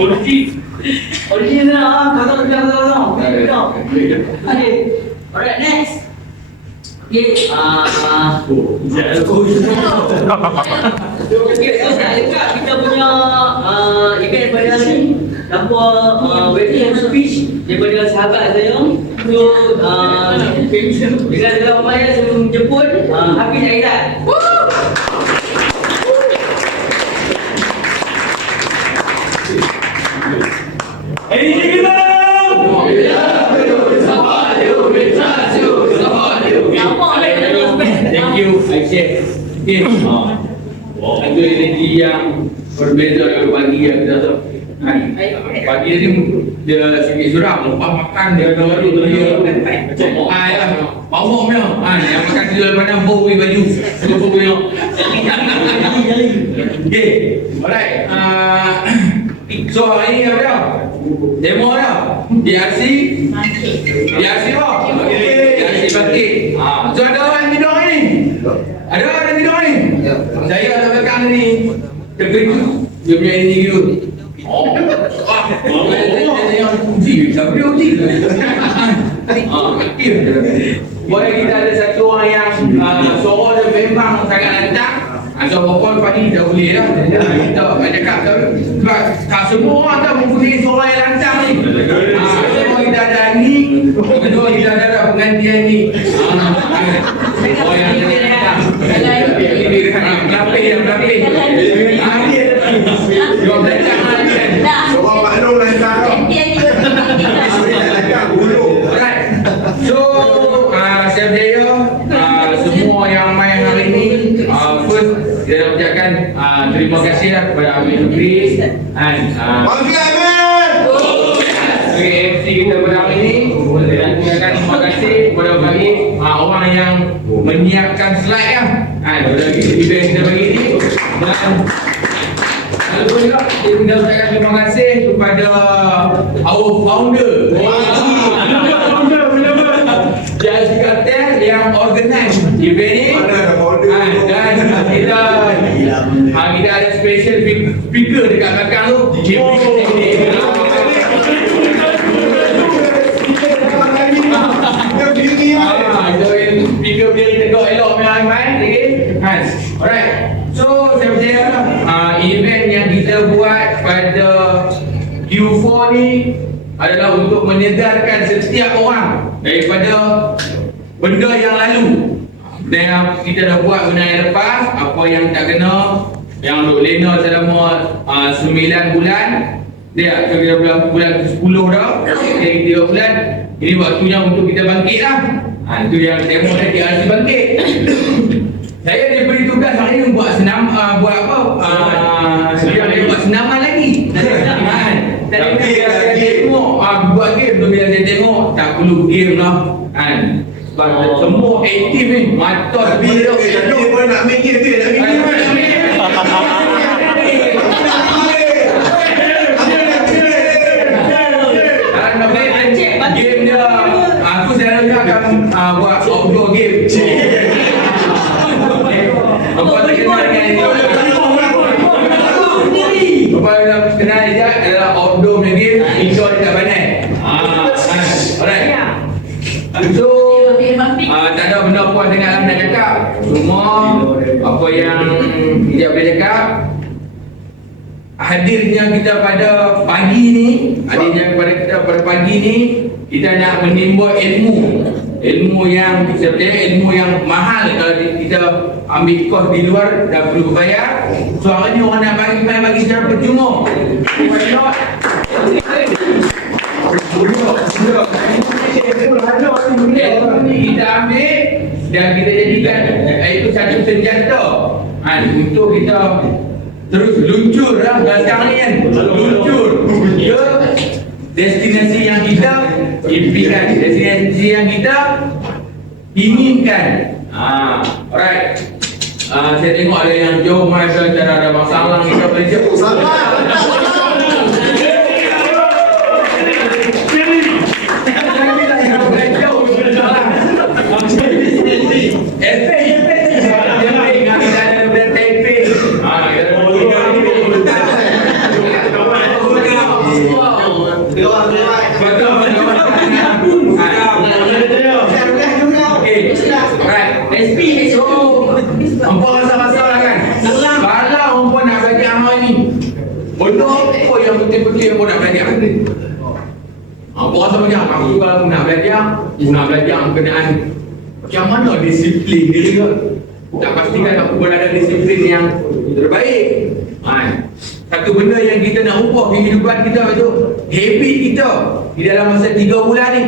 Original lah, kau. Okay. Alright, next. Okay, kita punya event pada hari ni tanpa wedding speech daripada sahabat saya. So, dengan segala upaya saya menjemput Hafiz Aizat. Thank you, Aisyah. Okay. Itu energi yang berbeza dengan pagi yang kita tahu. Pagi ni dia sikit suram, lepas makan dia baru dia bawang dia. Yang makan dia mana bau baju. Bau dia. Okay. Alright. So hari ni apa dia? Demo dia. DRC apa? DRC bangkit. So ada orang tidur ni? Ada orang tidur ni? Saya ada belakang ni. Terkejut. Dia punya interview. Yang uji. Siapa dia uji? Boleh kita ada satu orang yang suara dia memang sangat lancar. So perempuan pagi dah boleh lah. Kita cakap sebab tak semua orang tak mempunyai suara yang lancar ni. Kedua kita ada ni, kedua kita ada penggantian ni. Oh yang ni lancar. Ini berlapis. Jom lancar lagi kan. Seorang maklum lancar. Alright. So saya berjaya semua yang main hari ni. First kita nak ucapkan terima kasih lah kepada Amir Nugri dan MC kita pada hari ni. Dan ucapkan terima kasih kepada bagi orang yang menyiapkan slide lah pada event kita bagi ni. Dan lalu juga kita ucapkan terima kasih kepada our founder Jazz Cartel yang organize event ni. Dan kita ada special speaker dekat belakang tu. Speaker dia tegak elok main. Alright. So saya percaya event yang kita buat pada Q4 ni adalah untuk menyedarkan setiap orang daripada benda yang lalu. Dan kita dah buat benda yang lepas, apa yang tak kena, yang duk lena selama 9 bulan. Dia kita bulan 10 dah, 3 bulan. Ini waktunya untuk kita bangkit lah. Itu yang demo dari DRC bangkit. Saya diberi tugas hari ni buat senam, buat apa? Dia buat senaman lagi. Tapi bila saya tengok buat game tu, bila saya tengok tak perlu game lah. Sebab semua aktif ni, mata Tapi pun nak main game tu, nak main game. Game dia, aku selalu akan buat outdoor game. Apa tak kenal dengan itu? Apa yang kenal dia adalah outdoor punya game, indoor dekat bandai. Alright. So tak ada benda puas dengan nak cakap. Semua apa yang kita boleh cakap, hadirnya kita pada pagi ni, hadirnya kepada kita pada pagi ni, kita nak menimba ilmu yang kita percaya, ilmu yang mahal. Kalau kita ambil kos di luar dah perlu bayar. So hari ni orang nak bagi secara percuma. Why not? Kita ambil dan kita jadikan itu satu senjata untuk kita terus luncur lah sekarang ni kan. Luncur ke destinasi yang kita impikan, destinasi yang kita inginkan. Alright. Saya tengok ada yang jom ada masalah kita boleh jauh. Benda apa yang betul-betul yang kau nak belajar? Kau rasa macam aku kalau nak belajar berkenaan macam mana disiplin dia. Tak pastikan aku berada disiplin yang terbaik. Satu benda yang kita nak ubah kehidupan kita itu habit kita di dalam masa 3 bulan ni.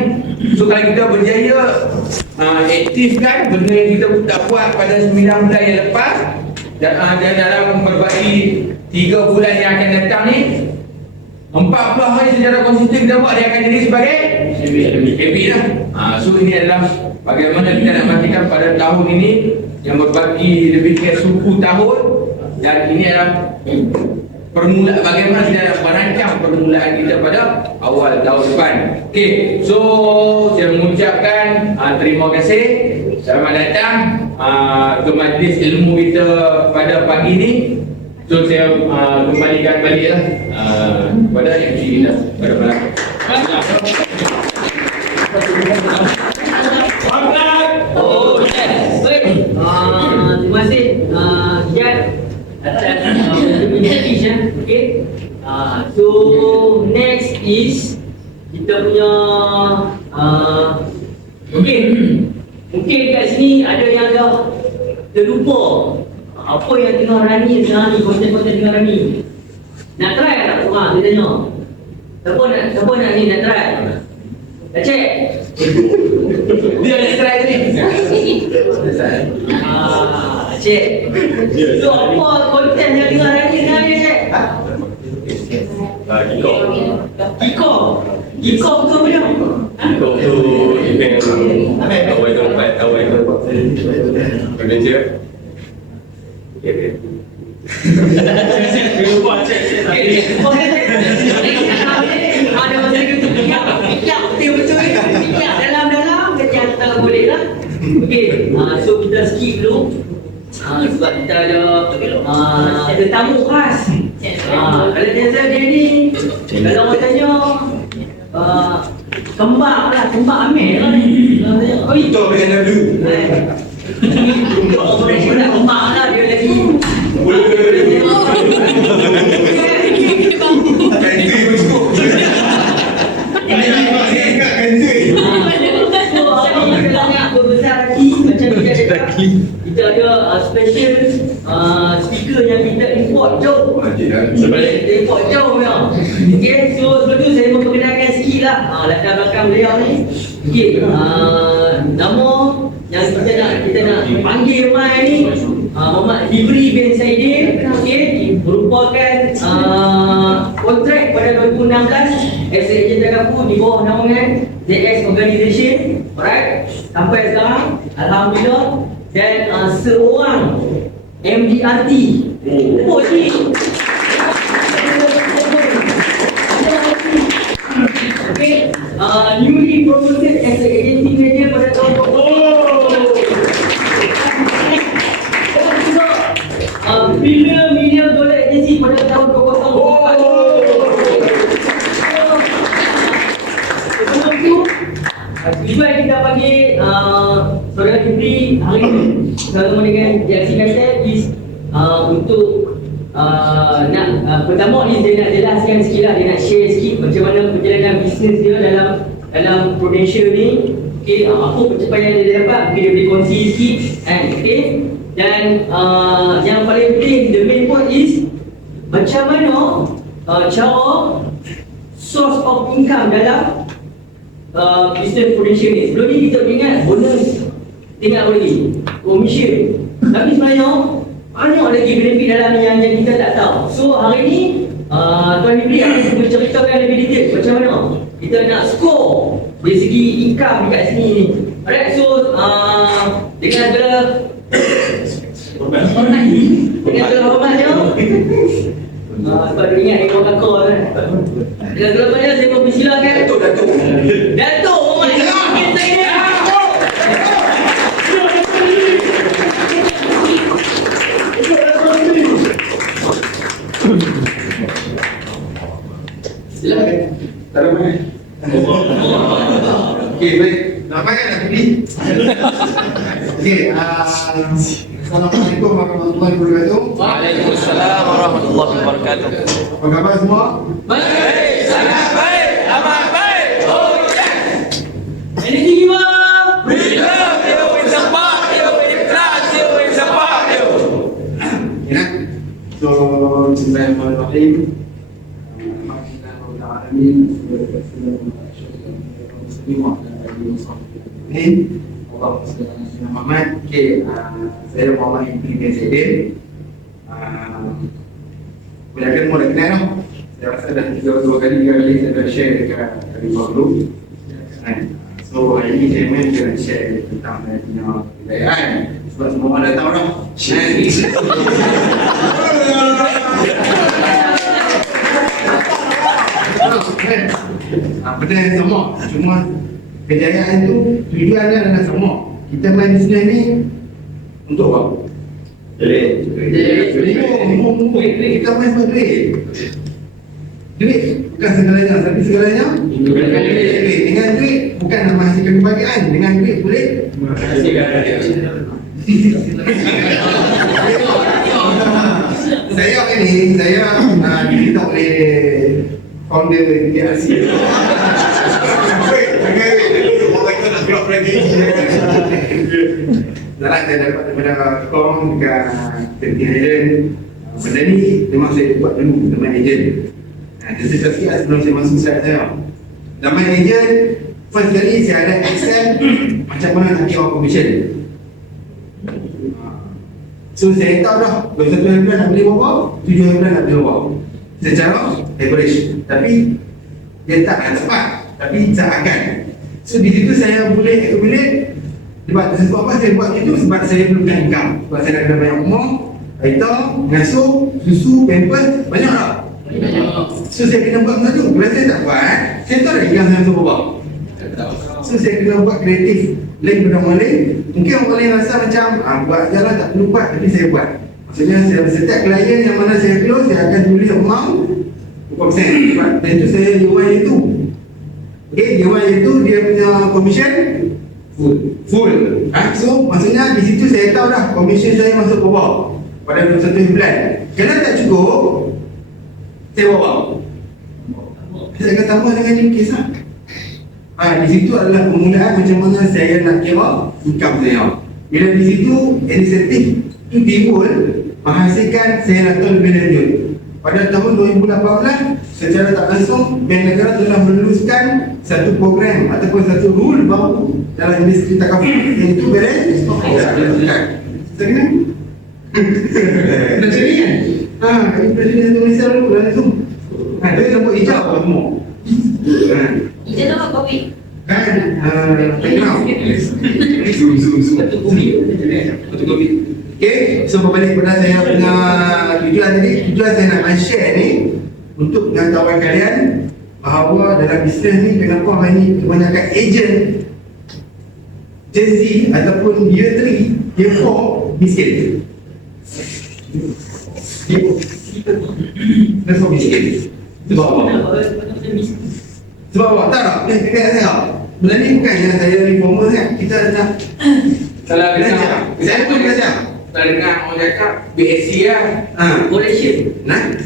So kalau kita berjaya aktifkan benda yang kita tak buat pada 9 bulan yang lepas dan dalam berbagi 3 bulan yang akan datang ni, 40 hari secara konsisten kita buat, dia akan jadi sebagai habit lah. So ini adalah bagaimana kita nak pastikan pada tahun ini yang berbagi lebih kurang 10 tahun, dan ini adalah bagaimana kita nak merancang permulaan kita pada awal tahun depan. Okey, so saya mengucapkan terima kasih, selamat datang ke majlis ilmu kita pada pagi ini. So saya kembalikan baliklah kepada MC kita pada malam. Oh, yes. Baik. Terima kasih Jad atas speech ya. Okey. So next is kita punya okey. Mungkin kat sini ada yang dah terlupa apa yang tengah running sekarang ni, konten-konten tengah running. Nak try tak korang? Dia tanya. Siapa nak ni nak try? Dah check? Dia nak try tadi. Cik. So apa konten yang tengah running sekarang ni, Cik? Kiko betul apa dia? Kiko tu event awal tempat Indonesia. Ada masa kita fikir betul-betul fikir dalam-dalam kecil tak boleh lah. Okey, so kita skip dulu. Sebab kita ada tetamu khas. Kalau dia ni, kalau orang tanya kembar lah, kembar Amir lah ni. Oh itu Betul dengan dulu. kembar lah dia lagi. Kanti pun cukup. Ini memang saya ingat kanti. So apa kita nak berbesar lagi macam kita cakap, kita ada special speaker yang kita import jauh. Kita import jauh memang. Okay, so sebelum tu saya memperkenalkan sikit lah latar belakang beliau ni. Okay, nama yang kita nak panggil mai ni Muhammad Hibri bin Saidin. Okay, merupakan kontrak pada 2016 as ejen Tagapu di bawah naungan JS Organisation. Alright, sampai sekarang alhamdulillah, dan seorang MDRT. Oh ni okay, newly promoted as a agency manager pada tahun 2020. Million dollar agency pada tahun 2024. Sebelum tu Ibai kita panggil Saudara Hibri hari ini bersama dengan JLC Capital is untuk nak pertama ni dia nak jelaskan sikit lah, dia nak share sikit macam mana perjalanan bisnes dia dalam Prudential ni. Okay, apa pencapaian dia dapat, mungkin dia boleh kongsi sikit kan. Okay, dan yang paling penting, the main point is macam mana cara source of income dalam business Prudential ni. Sebelum ni kita ingat bonus, tinggal apa lagi? Commission. Tapi sebenarnya banyak lagi benefit dalam yang kita tak tahu. So hari ni Tuan Hibri akan menceritakan lebih detail macam mana kita nak score dari segi income dekat sini ni. Alright, so dengan segala hormatnya sebab dia ingat ekor kakor kan. Dengan segala hormatnya saya mempersilakan Datuk Muhammad Hibri bin Saidin. Silakan. Taruh mana? Okey, baik. Nak makan nak pergi? Okey, Assalamualaikum warahmatullahi wabarakatuh. Waalaikumsalam warahmatullahi wabarakatuh. Apa khabar semua? Baik, sangat baik, amat baik. Oh yes. Energy gimana? We love you, we support you, we trust you, we support you. Ya. So, bismillahirrahmanirrahim. Alhamdulillahirrahmanirrahim. Allah SWT Muhammad. Okay, saya Muhammad Ibn bin Zaidin. Kebanyakan mau dah kenal lah. Saya rasa dah 3 kali saya dah share dekat Rimau Group. So hari ni saya main nak share tentang saya punya kejayaan. Sebab semua orang dah tahu dah. Benda yang sama. Cuma kejayaan tu tujuan dia adalah sama. Kita main bisnes ni untuk apa? Duit. Kita main buat duit. Duit bukan segalanya, tapi segalanya duit. Dengan duit bukan nak menghasilkan kebahagiaan. Dengan duit boleh menghasilkan saya ini, saya diminta oleh founder DRC. Orang kita nak drop lagi. Dalam saya dapat daripada Kom dekat Penting Island. Benda ni memang saya buat dulu dengan ejen. Cerita sikit sebelum saya masuk slide saya. Zaman ejen, first kali saya ada Excel macam mana nak kira commission. So saya tahu dah 21 bulan nak beli berapa, 7 bulan nak beli berapa secara average. Tapi dia tak cepat, tapi seakan. So di situ saya boleh accumulate. Sebab apa saya buat itu? Sebab saya perlukan income. Sebab saya nak ada banyak rumah, item, ngasuh, susu, pampers, banyak tak? So saya kena buat macam tu. Bila saya tak buat, saya tahu dah yang saya suruh buat. So saya kena buat kreatif. Lain benda lain. Mungkin orang lain rasa macam buat je lah, tak perlu buat, tapi saya buat. Maksudnya setiap klien yang mana saya close, saya akan tulis amount berapa persen. Sebab dan itu saya jual itu. Okay, jual itu dia punya commission full. So maksudnya di situ saya tahu dah commission saya masuk berapa pada 21 bulan. Kalau tak cukup, saya bawa. Saya akan tambah dengan UK lah. Di situ adalah permulaan macam mana saya nak kira income saya. Bila di situ inisiatif itu timbul menghasilkan saya nak tahu lebih lanjut. Pada tahun 2018 secara tak langsung Bank Negara telah meluluskan satu program ataupun satu rule baru dalam industri takaful, iaitu balance account. Sebenarnya nak cari kan? Ini Presiden Indonesia dulu langsung. Dia nampak hijau apa semua. Hijau tu apa kopi? Kan? Background. Zoom. Betul kopi. Okay, so berbalik pada saya punya tujuan tadi. Tujuan saya nak share ni untuk mengetahui kalian bahawa dalam bisnes ni kenapa hanya kebanyakan ejen Gen Z ataupun year 3, year 4 miskin. Kenapa miskin? Sebab apa? Sebab apa? Tak tak? Dia kata saya benda ni bukan yang saya reformer kan. Kita dah Salah belajar. Saya pun belajar. Tak dengar orang cakap BSc lah. Collection. Nah,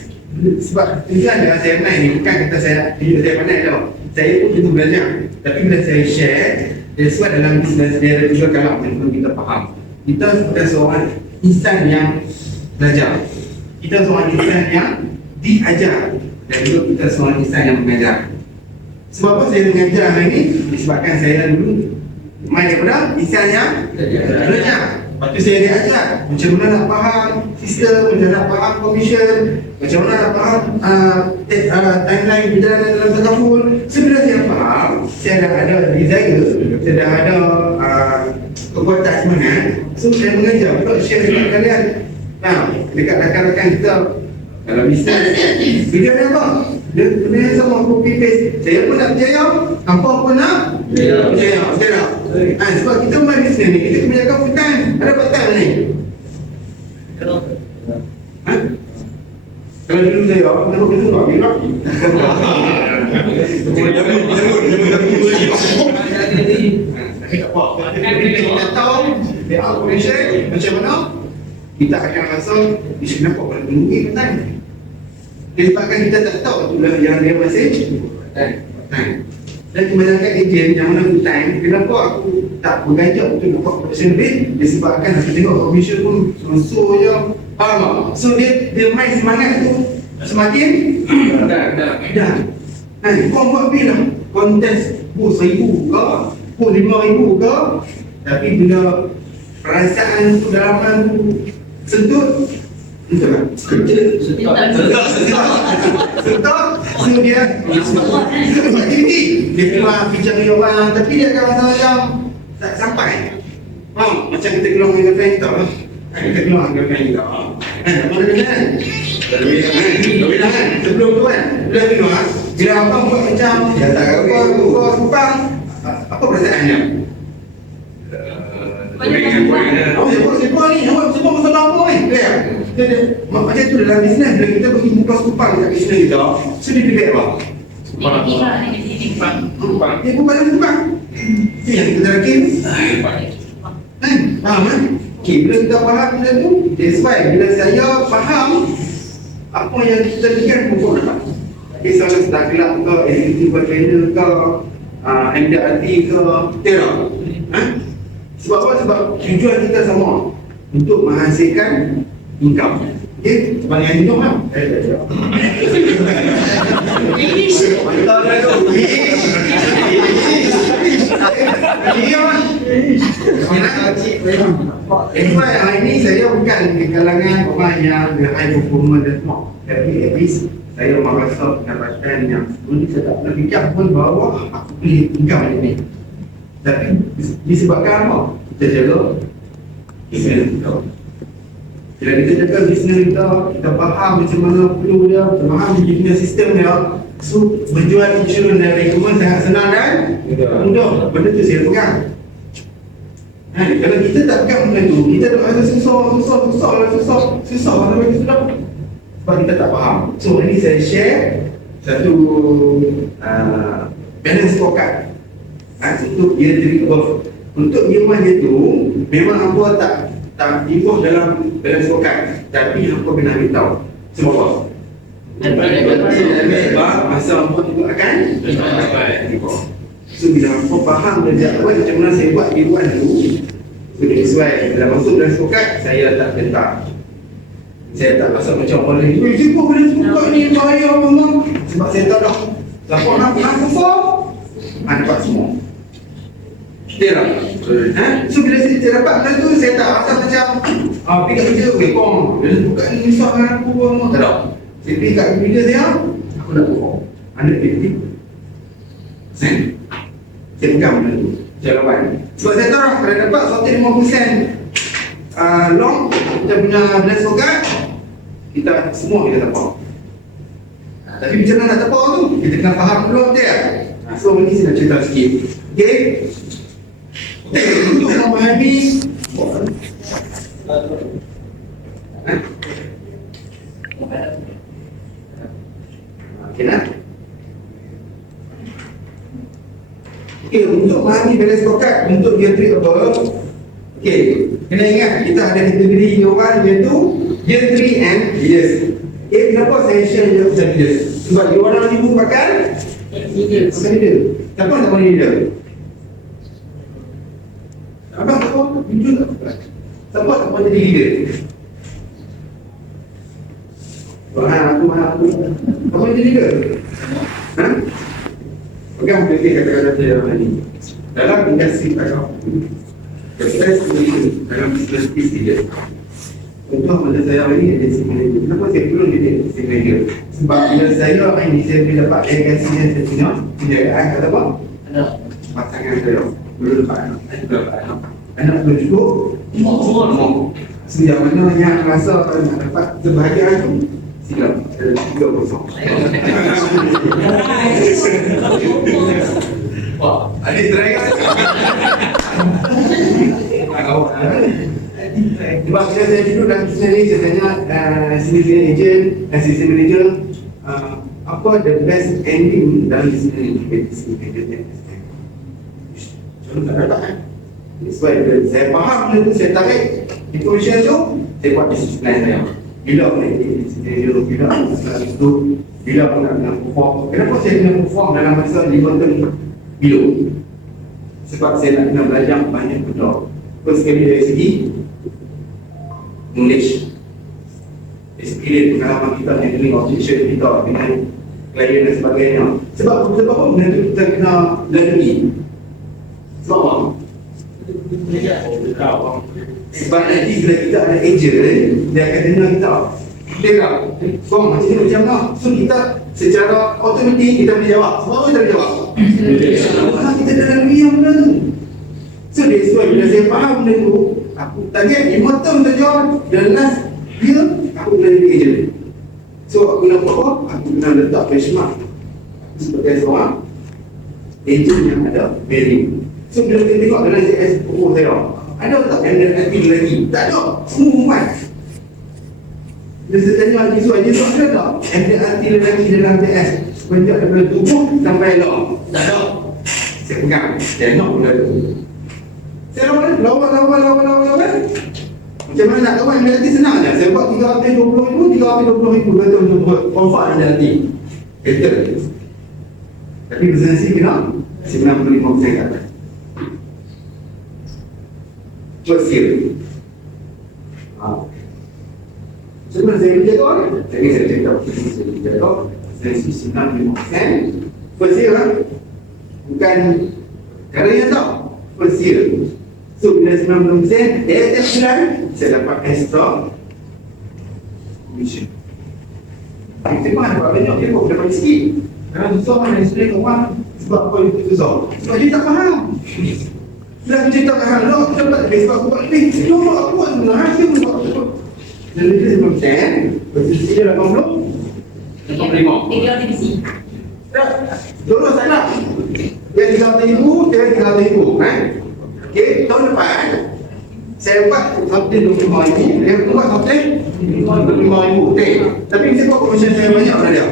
sebab tujuan dengan saya main ni bukan kata saya pandai tau. Saya pun itu belajar. Tapi bila saya share, sebab dalam bisnes dia ada 3 kalap yang perlu kita faham. Kita sudah seorang insan yang belajar. Kita seorang insan yang diajar. Dan juga kita seorang insan yang mengajar. Sebab apa saya mengajar hari ni? Disebabkan saya dulu main daripada insan yang belajar. Lepas tu saya diajar macam mana nak faham sistem, macam mana nak faham commission, macam mana nak faham timeline perjalanan dalam takaful. Sebila saya faham, saya dah ada desire, saya dah ada kekuatan semangat. So saya mengajar pula share dekat kalian. Dekat rakan-rakan kita dalam bisnes. Video ni apa? Dia benda yang sama, copy paste. Saya pun nak percaya, hampa pun nak percaya. Betul tak? Sebab kita main bisnes ni, kita kebanyakan full time. Ada part time ni? Kalau dulu saya, kenapa kita tak bilang? Tapi tak apa. Kita tahu dia operation macam mana, kita akan rasa dia kenapa pada tunggu part time. Disebabkan kita tak tahu itulah yang dia masih dan kebanyakan ejen yang mana full time, kenapa aku tak berganjak untuk dapat commission lebih? Disebabkan aku tengok commission pun so je. Faham tak? So dia main semangat tu semakin dah. Kau buat bil lah kontes pun 1,000 ke, pun 5,000 ke, tapi bila perasaan tu dalaman tu sentut, betul tak? Sentuh, so dia sebab aktiviti dia keluar pergi cari orang, tapi dia akan rasa macam tak sampai. Macam kita keluar dengan girlfriend kita lah, kita keluar dengan girlfriend kita mana dengan lebih kan sebelum tu kan, bila keluar bila abang buat macam apa kupang, apa perasaannya? Sepuluh ni, semua pasal apa ni? Macam tu dalam bisnes, bila kita pergi buka kupang dekat bisnes kita, so dia pilih apa? Negatif lah, negatif. Dia bukan dalam kupang. Itu yang kita rakit. Faham kan? Okay, bila kita faham benda tu, that's why bila saya faham apa yang kita lihat pokok dapat. Kisah sedang gelap ke, executive trainer ke, MDRT ke, tidak. Sebab apa? Sebab tujuan kita sama untuk menghasilkan income. Okay? Sebab yang hidup kan? Mantap dah tu. Hari ni saya bukan di kalangan orang yang high performer dan semua. Tapi at least saya merasa pendapatan yang sebelum ni saya tak pernah fikir pun bahawa aku boleh income ni. Tapi disebabkan apa? Kita jaga bisnes kita. Bila kita jaga bisnes kita, kita faham macam mana perlu dia, kita faham bisnes sistem dia. So, berjual insurans dan rekrutmen sangat senang dan mudah. Benda tu saya pegang. Kalau kita tak pegang benda tu, kita tak rasa susah mana bagi sudah. Sebab kita tak faham. So, ini saya share satu balance scorecard untuk year 3 above. Untuk year 1 year 2 memang apa tak involve dalam balance scorecard, tapi apa kena ambil tahu semua masa apa tu akan so bila apa faham dia buat macam mana saya buat year 1 tu, so dia sesuai bila masuk dalam scorecard saya tak gentar, saya tak rasa macam orang lain cuba boleh buka ni bahaya apa sebab saya tahu dah siapa nak perform dapat semua. Dia lah. So bila saya dapat benda tu, saya tak rasa macam pergi kat kerja, bom bila buka ni susah dengan aku pun tak ada. Saya pergi kat kerja saya, aku nak perform 150%. Saya pegang benda tu, saya lawan. Sebab saya tahu kalau dapat 150% long, kita punya balance scorecard, kita semua kita tepak. Tapi macam mana nak tepak tu, kita kena faham dulu dia. So ini saya nak cerita sikit. Okay, untuk memahami untuk memahami balance scorecard untuk year 3 above, kena ingat kita ada kategori year 1, year 2, year 3 and years. Kenapa saya share year 1 years? Sebab year 1 ni merupakan leader. Siapa nak jadi leader? Abang tak tahu, jujur tak? Siapa tak mahu jadi leader? Aku mahal aku. Apa jadi leader? Pegang boleh kata-kata saya ni. Dalam industri takau, sukses leader dalam bisnes leader. Contoh macam saya hari ni agency manager. Kenapa saya perlu jadi agency manager? Sebab bila saya hari ni saya boleh dapat agency yang saya punya penjagaan kata apa? Pasangan saya belum dapat anak. Saya belum dapat anak. Anak belum cukup. Semua. So yang mana yang rasa nak dapat sebahagian tu, silap. Ada 3%. Wah, adik try kan? Sebab bila saya duduk dalam bisnes ni, saya tanya senior agent, assistant manager, apa the best ending dalam bisnes ni? Contoh tak dapat kan? Sebab saya faham benda tu, saya tarik information tu, saya buat bisnes plan saya. bila aku nak kena perform. Kenapa saya kena perform dalam masa 5 tahun bila? Sebab saya nak kena belajar banyak benda. First sekali dari segi knowledge, experience, pengalaman kita yang dealing objection kita dengan klien dan sebagainya. Sebab apa benda tu kita kena lalui? Sebab apa? Sebab nanti bila kita ada agent, dia akan dengar kita. Dia tak? Kau macam ni macam mana? So kita secara otomatik kita boleh jawab. Sebab apa kita boleh jawab? Sebab kita dah lalui yang benda tu. So that's why bila saya faham benda tu, aku target 5 tahun saja. Dan last year, aku boleh jadi agent. So aku nak buat apa? Aku kena letak benchmark sebagai seorang agent yang ada value. So bila kita tengok dalam CS saya, ada tak handle active lagi? Tak ada. Semua umat. Bila saya tanya Haji Su ada tak handle active lagi dalam CS? Sepanjang daripada tubuh sampai elok? Tak ada. Saya pegang. Saya nak benda tu. Saya lawan. Macam mana nak kawan handle active senang je. Saya buat 320,000, 320,000 betul untuk confirm handle active. Betul. Tapi presentasi kena 95% ke atas. First year. Sebelum saya berjaga ni, jadi saya cakap saya berjaga, saya 95%. First year lah. Bukan kerana tak. First year. So bila 90%, tiap bulan saya dapat extra commission. Kita pun dapat banyak, dia pun dapat sikit. Kerana susah nak explain ke orang. Sebab apa itu susah? Sebab dia tak faham. Dan dia tak faham, kita dapat lebih sebab aku buat lebih. Nombor aku buat sebenarnya, dia pun buat betul. Dan lebih 90%, posisi dia 85. Dia divisi. Tak, terus tak nak. Dia 300,000, dia 300,000 kan? Okey, tahun depan saya buat sampai 25,000, dia buat sampai 25,000. Okey, tapi saya buat commission saya banyak dah dia.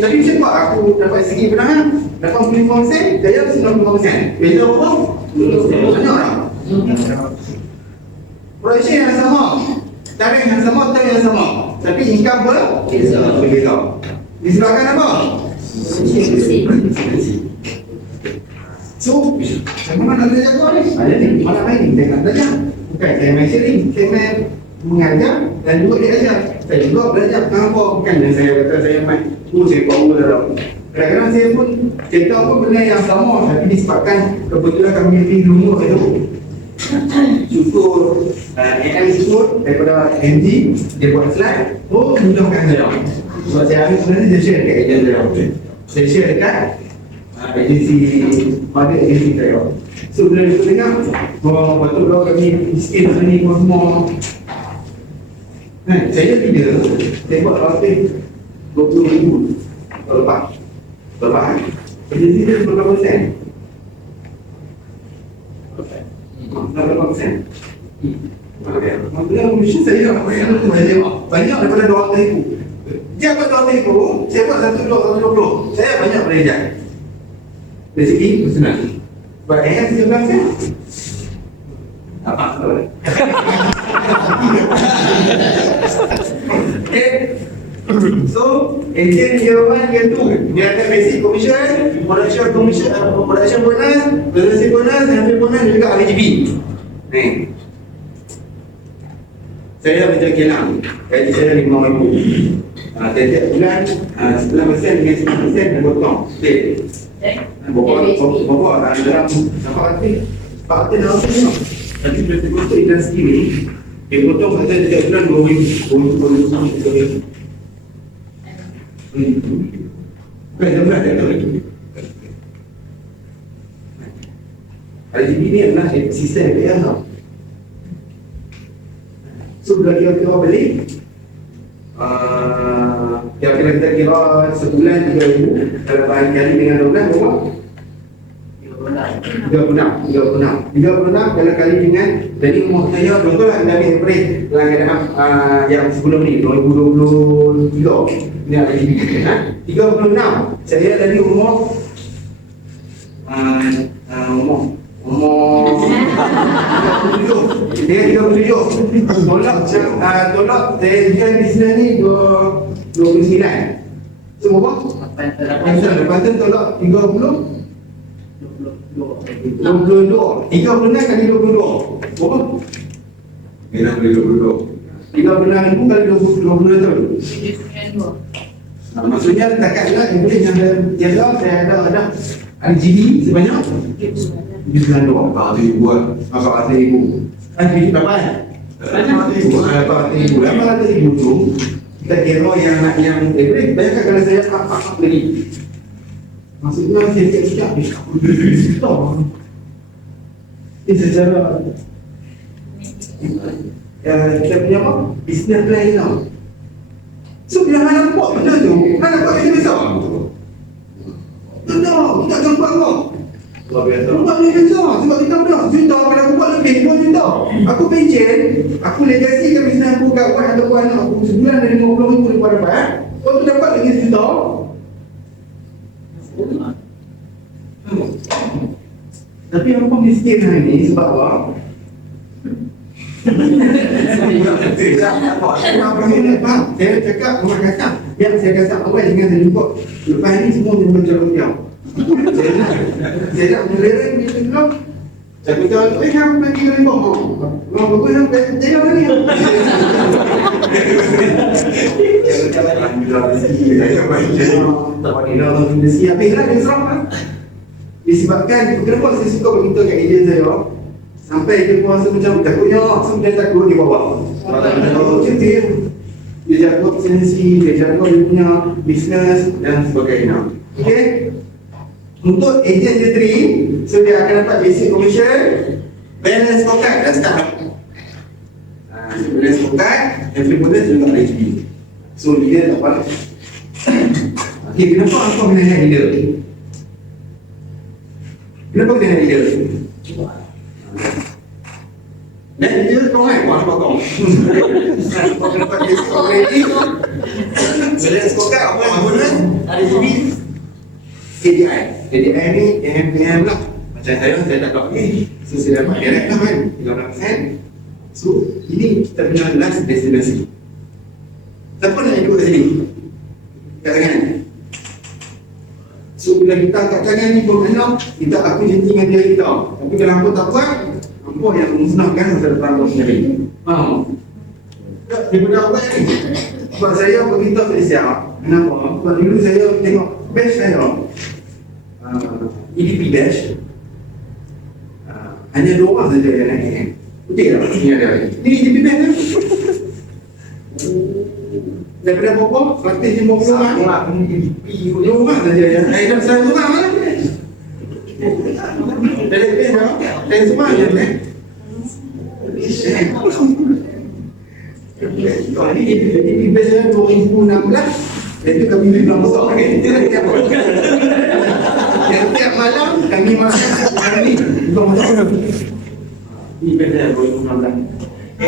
Tapi saya buat aku dapat segi penahan 85%, dia 95%. Beza berapa? Banyak tak? Proyeksi yang sama, tarikh yang sama, time yang sama, tapi income berbeza. Disebabkan apa? So, saya mana nak belajar kau ni? Ada ni, mana main? Saya nak belajar. Bukan, saya main sharing, saya main mengajar dan juga diajar. Saya juga belajar apa? Bukan yang saya kata saya main, saya power dalam. Kadang-kadang saya pun cerita pun benda yang sama, tapi disebabkan kebetulan kami di rumah itu. Syukur AM syukur daripada MG, dia buat slide, mudahkan saya. Sebab saya habis sebenarnya saya share dekat agensi saya. Saya share dekat agensi, pada agensi saya. So bila dia dengar, betul lah kami miskin sini semua. Saya tidak, saya buat latih 20,000 lepas agensi dia 10%. 8%. Maksudnya komisi saya nak banyak daripada 200,000. Dia buat 200,000, saya buat 120. Saya banyak belajar. Dari segi personal. Sebab yang 17 apa salah. Okay. So, agent year 1, year 2, dia ada basic commission, production commission, production bonus, presentasi bonus, hampir bonus dan juga RGB. Nih, saya dah belajar kilang, gaji saya 5,000. Tiap-tiap bulan 9% dengan 10% dan potong. Okay. Bawa dalam apa arti? Apa arti dalam tu? Tapi bila saya potong industri ni, dia potong kata tiap bulan 2,000. Bukan jumlah dia tahu lagi. RGB ni adalah sistem APL tau. So bila kira-kira beli, kira-kira kita kira sebulan 3,000, kalau bahan kali dengan 12 berapa? 36 kalau kali dengan, jadi umur saya contoh lah kita ambil average dalam keadaan yang sebelum ni 2023 ni ada di 36. Saya dari umur Umur 37. Dia 37. Tolak saya jual bisnes ni 29. Semua apa? Lepas tu tolak 30. 22. 36 kali 22. Berapa? 36,000 kali 22 tu. Maksudnya setakat ni yang boleh yang saya ada RGB sebanyak 72. Kalau tu buat apa ribu. RGB berapa? 8,000 tu kita kira yang boleh bayangkan kalau saya apa beli. Maksudnya saya cakap aku beli store. Ini secara kita punya apa? Business plan tau. So bila Hana buat benda tu, Hana buat benda besar. Tak, kita akan buat kau. Buat benda besar. Sebab kita dah juta, kalau aku buat lebih 2 juta. Aku pension, aku legasikan bisnes aku kat kawan atau kawan aku. Sebulan ada 50,000 lepas dapat. Kau tu dapat lagi 1 juta. Tapi apa miskin hari ni sebab apa? Saya cakap orang kata biar saya kata awal jangan saya jumpa lepas ni semua jumpa jalan dia saya nak melereng ni sebelum saya kata kamu pergi ke lembah bagus yang saya ni habislah dia serah disebabkan kenapa saya suka beritahu kat ejen saya sampai dia puasa macam takutnya, so dia takut di bawah. Kalau dia jaga presensi, dia jaga dia punya bisnes dan sebagainya. Okey. Untuk ejen dia so dia akan dapat basic commission, balance scorecard dah start. Balance scorecard, every bonus juga ada HB. So dia dapat. Okey, kenapa aku kena handle? Kenapa kena handle? Dan dia kau kan buat kau. Kau kena pakai security. Balance scorecard apa yang bonus? Ada GB. KDI. KDI ni MPM lah. Macam saya tak tahu ni. So saya dapat direct lah kan 300%. So ini kita punya last destinasi. Siapa nak duduk kat sini? Kat tangan. So bila kita kat tangan ni bermakna kita aku janji dengan diri kita. Tapi kalau aku tak buat, apa yang memusnahkan masa depan aku sendiri. Faham? Dia pernah buat ni. Sebab saya beritahu saya siap. Kenapa? Sebab dulu saya tengok batch saya EDP batch hanya 2 orang saja yang naik. Betul tak? Ini ada. Ini EDP batch kan? Daripada berapa? 150 orang. EDP 2 orang saja yang naik. Dan saya seorang lah. Dari batch lah. Dan semua yang naik. Ini biasanya 2016 dan itu kami bilang besar tiap malam kami masak kami bukan masak ini biasanya 2016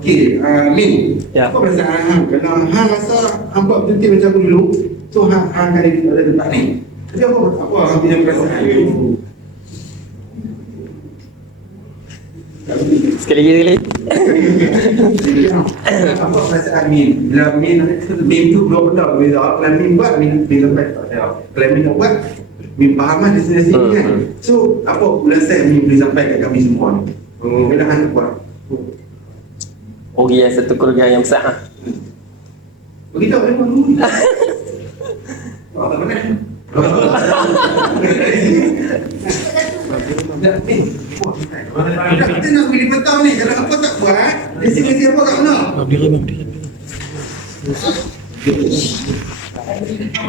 okey, Min, apa perasaan Hang? Kalau Hang rasa Hang buat betul macam aku dulu, so Hang akan ada tempat ni. Tapi apa Hang punya perasaan? Sekali lagi. Apa perasaan Min? Bila Min tu belum betul beza. Kalau Min buat, Min lepas tak ada. Kalau Min tak buat, Min faham lah destinasi ni kan. So, apa ulasan Min boleh sampai kat kami semua ni? Bila Hang buat? Ori yang satu keluarga yang besar. Beritahu memang dulu. Tak mana? Kita nak pilih petang ni. Kalau apa tak buat, destinasi apa kat mana?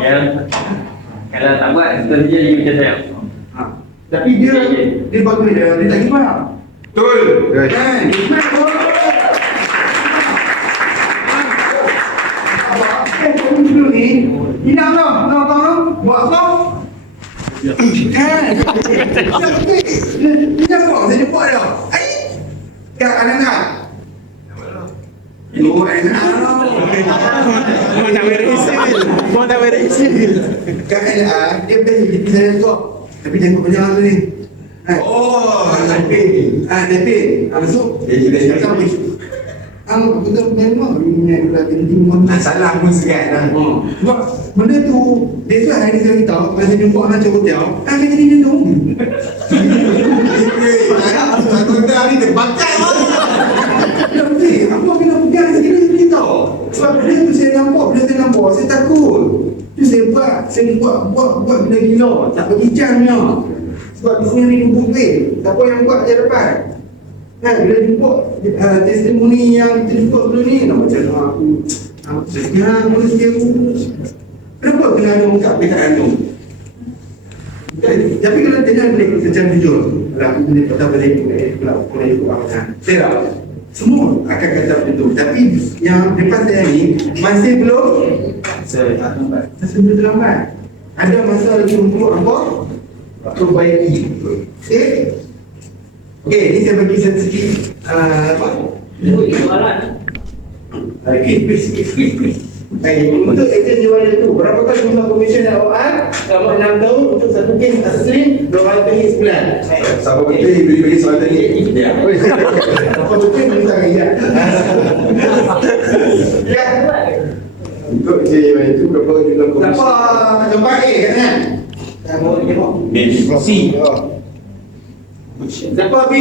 Ya. Kalau tak buat, kita jadi macam saya. Tapi dia bagus dia tak gimana. Betul. Kan? Dulu ni, hilang lah, buat apa? Kan? Hilang apa? Saya jumpa dia. Kak anak-anak. Anak. Mau tak beres. Keadaan dia best GP saya kok. Tapi jangan banyak hal ni. Oh, Tapi masuk. Dia juga Tak tahu. Aku tak memang ini lagi timur. salah pun sekat dah. Sebab benda tu dia tu hari ni saya beritahu masa jumpa orang macam hotel kan dia jadi minum. Aku dah ni terbakat lah. Nanti aku kena pegang sekali ni tau. Sebab benda tu saya nampak saya takut. Tu saya buat benda gila tak bagi jamnya. Sebab di sini ni bukti siapa yang buat dia dapat. Kan bila jumpa testimoni yang terjumpa dulu ni nak macam aku sekian boleh sekian kenapa kena ada muka perkataan tu. Tapi kalau tanya boleh secara jujur kalau aku boleh kata boleh kalau boleh ikut apa saya semua akan kata begitu. Tapi yang depan saya ni masih belum terlambat. Ada masa lagi untuk apa? Perbaiki. Okey, ni saya bagi sedikit apa? Jualan. Sikit. Untuk ejen jualan tu, berapakah jumlah komisen yang awal selama 6 tahun untuk satu kes asli 200 sebulan? Siapa betul beri soalan tadi? Apa betul minta gaya? Ya. Untuk je itu berapa jumlah komisi? Siapa tempat A kan? Saya mau tengok. C. Siapa B?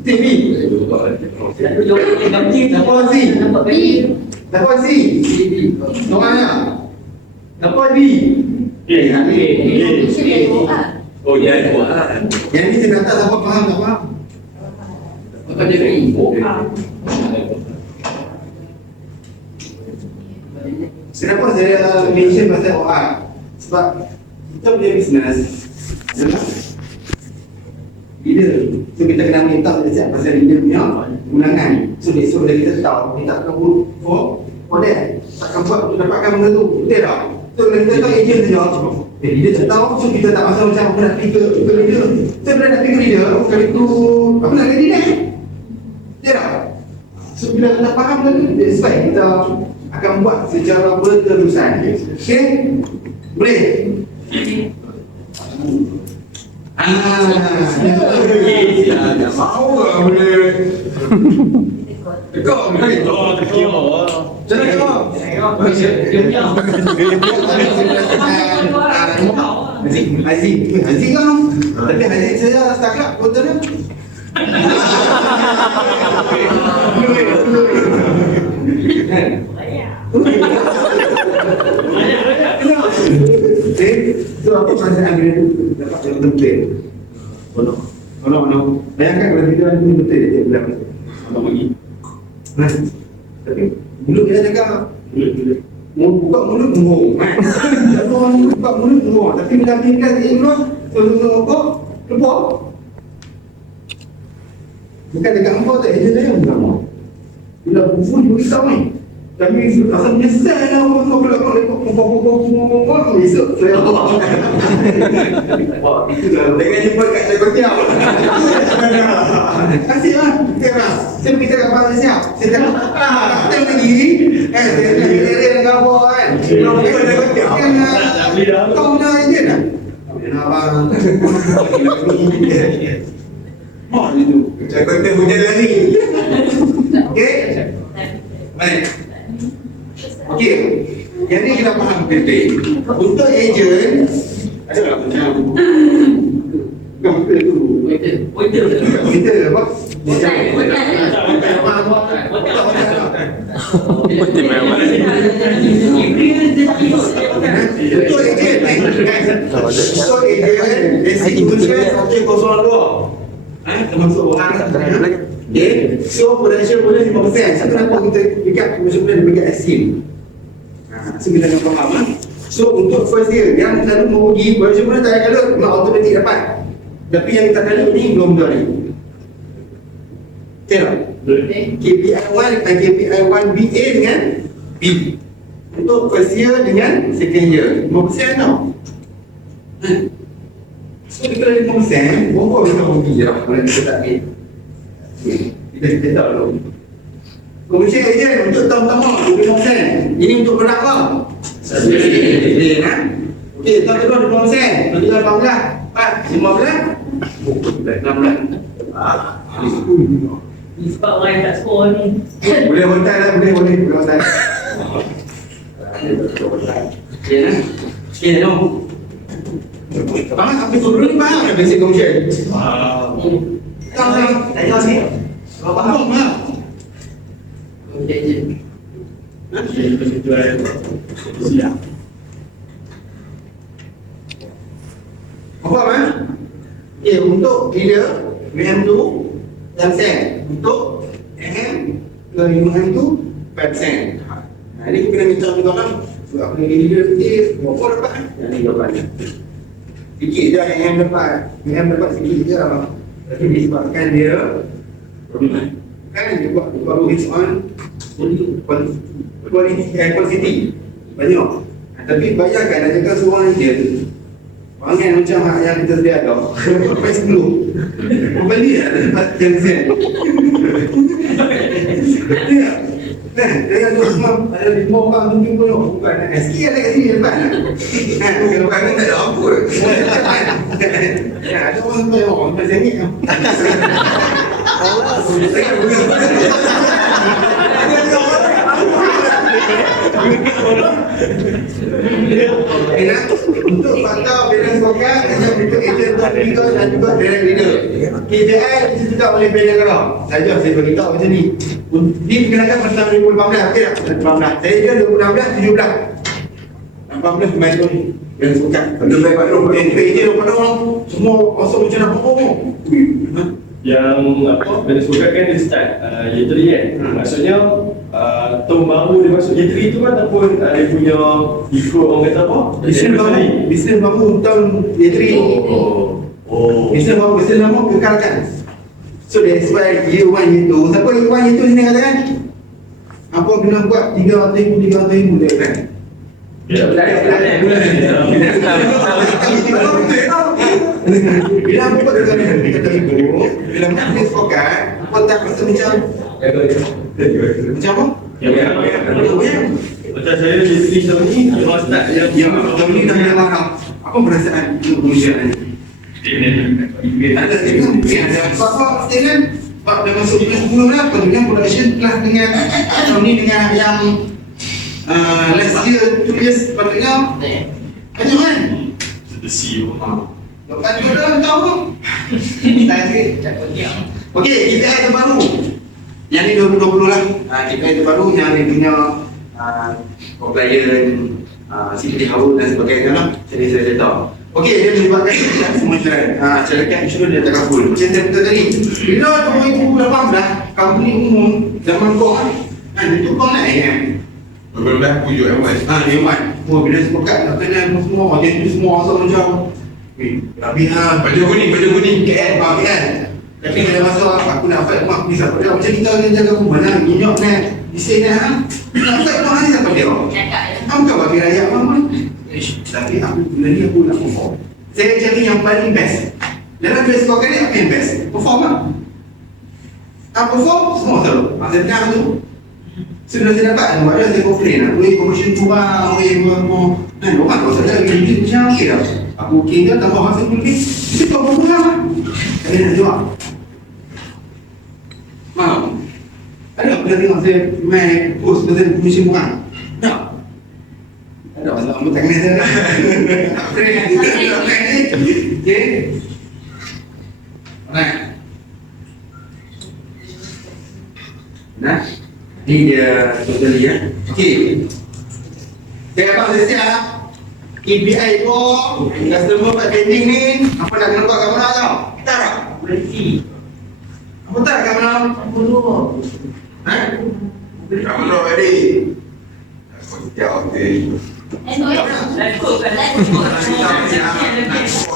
B. Siapa C? Siapa C? Nomornya. Siapa D? Oh ya, Yang ni saya kata siapa faham tak faham? Kenapa saya mention pasal OR? Sebab kita punya bisnes leader. So kita kena minta siap pasal leader punya ulangan. So besok bila kita tahu kita akan work for that. Takkan buat untuk dapatkan benda tu. Betul tak? So bila kita tahu agent saja leader tak tahu. So kita tak pasal macam aku nak pergi ke leader. So bila nak pergi ke leader kali tu apa nak jadi ni? Betul tak? So bila kita faham tadi, that's why kita akan buat secara berterusan. Okay? Boleh? Tak mau lah boleh. Tekak boleh. Macam mana kau? Haziq kan? Tapi Haziq saya setakat betul tak? So apa perasaan bila tu dapat yang betul? Boleh. Bayangkan kalau kita ada betul dia bilang abang bagi. Nah, tapi mulut dia cakap mau buka mulut ngomong. Tak orang buka mulut ngomong, tapi bila tinggal dia keluar tolong apa? Keluar. Bukan dekat engkau tak ada saya bukan. Bila buku juga tahu ni. Kami rasa menyesal lah orang kau kalau kau besok saya wah itu dah dengan jumpa kat Jakarta. Kasih lah saya berita kat Abang siap saya cakap datang lagi saya nak dia dengan apa kan kalau kita Jakarta kau dah je dah abang mau itu Jakarta hujan lagi. okey baik. Okey, jadi kita faham betul. Untuk ejen ada tak macam gambar tu? Kita apa? Untuk ejen, untuk ejen, execution objek 02. Termasuk orang okay. So potential boleh 5%. So kenapa kita dekat commercial plan dekat SIM? So kita nak faham lah. So untuk first year yang selalu merugi commercial plan tak ada kalau memang automatik dapat. Tapi yang kita kalau ni belum dah ni. Okay tak? KPI 1 dan KPI 1BA dengan B. Untuk first year dengan second year 5% tau. So kalau 5%, berapa kita rugi je lah kalau kita tak ambil. Kita tahu dulu. Komisi ejen untuk tahun pertama 25%. Ini untuk produk apa? Okey, kan? Okey, tuan turun 20 sen. Tuan turun 18. 4, 15. Oh, 16. Ni sebab orang yang tak skor ni. Boleh hotel lah, boleh hotel. Okey, kan? Okey, jom. Abang, apa turun ni bang? Basic commission. Tak tahu sikit. Abang faham tak? Okey. Apa kan? Okay, untuk dealer MM tu 6 sen. Untuk MM ke 5 tu 5 sen. Nah, ini kita kena minta juga kan. Sebab aku ni dealer nanti berapa dapat? Yang ni jawapan. Sikit je MM dapat. MM dapat sikit je. Tapi disebabkan dia kan dia buat based on quantity banyak. Tapi bayangkan ada cakap seorang dia Wangan macam yang kita sedia tau. Sampai 10. Beli lah dapat 10 sen. Ya. Kan, dia ada semua ada 5 orang mungkin pun bukan. Sikit ada kat sini depan. Kan, depan ni tak ada apa. Ya, ada orang tu yang orang sengit. Untuk fakta balance forecast hanya untuk agent leader dan juga direct leader. KPI itu juga oleh balance kalau. Saja saya beritahu macam ni. Diperkenalkan pada tahun 2018, okey tak? 2018. Saya je 2016, 17. 18 main tu ni. Balance forecast. Ada baik Pak Rom. Agent pada orang semua kosong macam nak bohong. Yang apa balance forecast kan dia start year 3 kan. Maksudnya tahun baru dia masuk year 3 tu kan ataupun dia punya ikut orang kata apa? Bisnes baru tahun year 3. Bisnes baru bisnes lama kekalkan. So that's why year 1 year 2. Siapa year 1 year 2 sini katakan? Apa guna buat 300,000 dia kan? Ya, Bila aku buat dengan kata ibu, bila aku buat fokus, aku tak rasa macam apa? Macam saya jadi tahun ni memang start yang tahun ni dah larang. Apa perasaan itu ujian ni? Ada apa statement? Pak dah masuk bulan 10 dah, kemudian production telah dengan tahun ni dengan yang last year 2 years sepatutnya banyak kan? the CEO. Lepas tu dah tahu tu. Tak sikit. Okey, KPI terbaru. Yang ni 2020 lah. KPI terbaru yang dia punya compliance, security house dan sebagainya lah. Jadi saya tahu. Okey, dia melibatkan semua syarikat. Syarikat insurans dia tak full. Macam saya kata tadi. Bila 2018, company umum zaman kau dia tukang naik kan? Berbeda pujuk Ewan. Ewan. Oh, bila sepakat nak kena semua, dia tu semua asal macam Rabihan, Baju kuning. KL, kan? Tapi bila masa aku nak fight rumah ni siapa dia? Macam kita yang jaga rumah nak minyak ni, isi ni nak fight rumah ni siapa dia? Kamu kan bagi rakyat mama ni? Tapi aku bila ni aku nak perform. Saya cari yang paling best. Dalam best kau kan apa yang best? Perform lah. Perform, semua selalu. Masa tengah tu sudah saya dapat, ada saya komplain lah. Commission kurang, orang kau sedar gini macam okey dah. Aku okey je, tambah hasil lebih. Itu kau kurang lah. Saya nak jawab. Ada pernah tengok saya main post pasal commission kurang? Tak. Ada masalah ambil tangan saya dah. Tak pernah. Okey. Alright. Nah, ini dia totally ya. Okey. Saya abang saya siap. KPI kau, customer buat pending ni, apa nak kena buat kat mana tau? Tak tak? Berhenti. Apa tak kat mana? Dulu. Kamu dah ready. Aku jauh ni.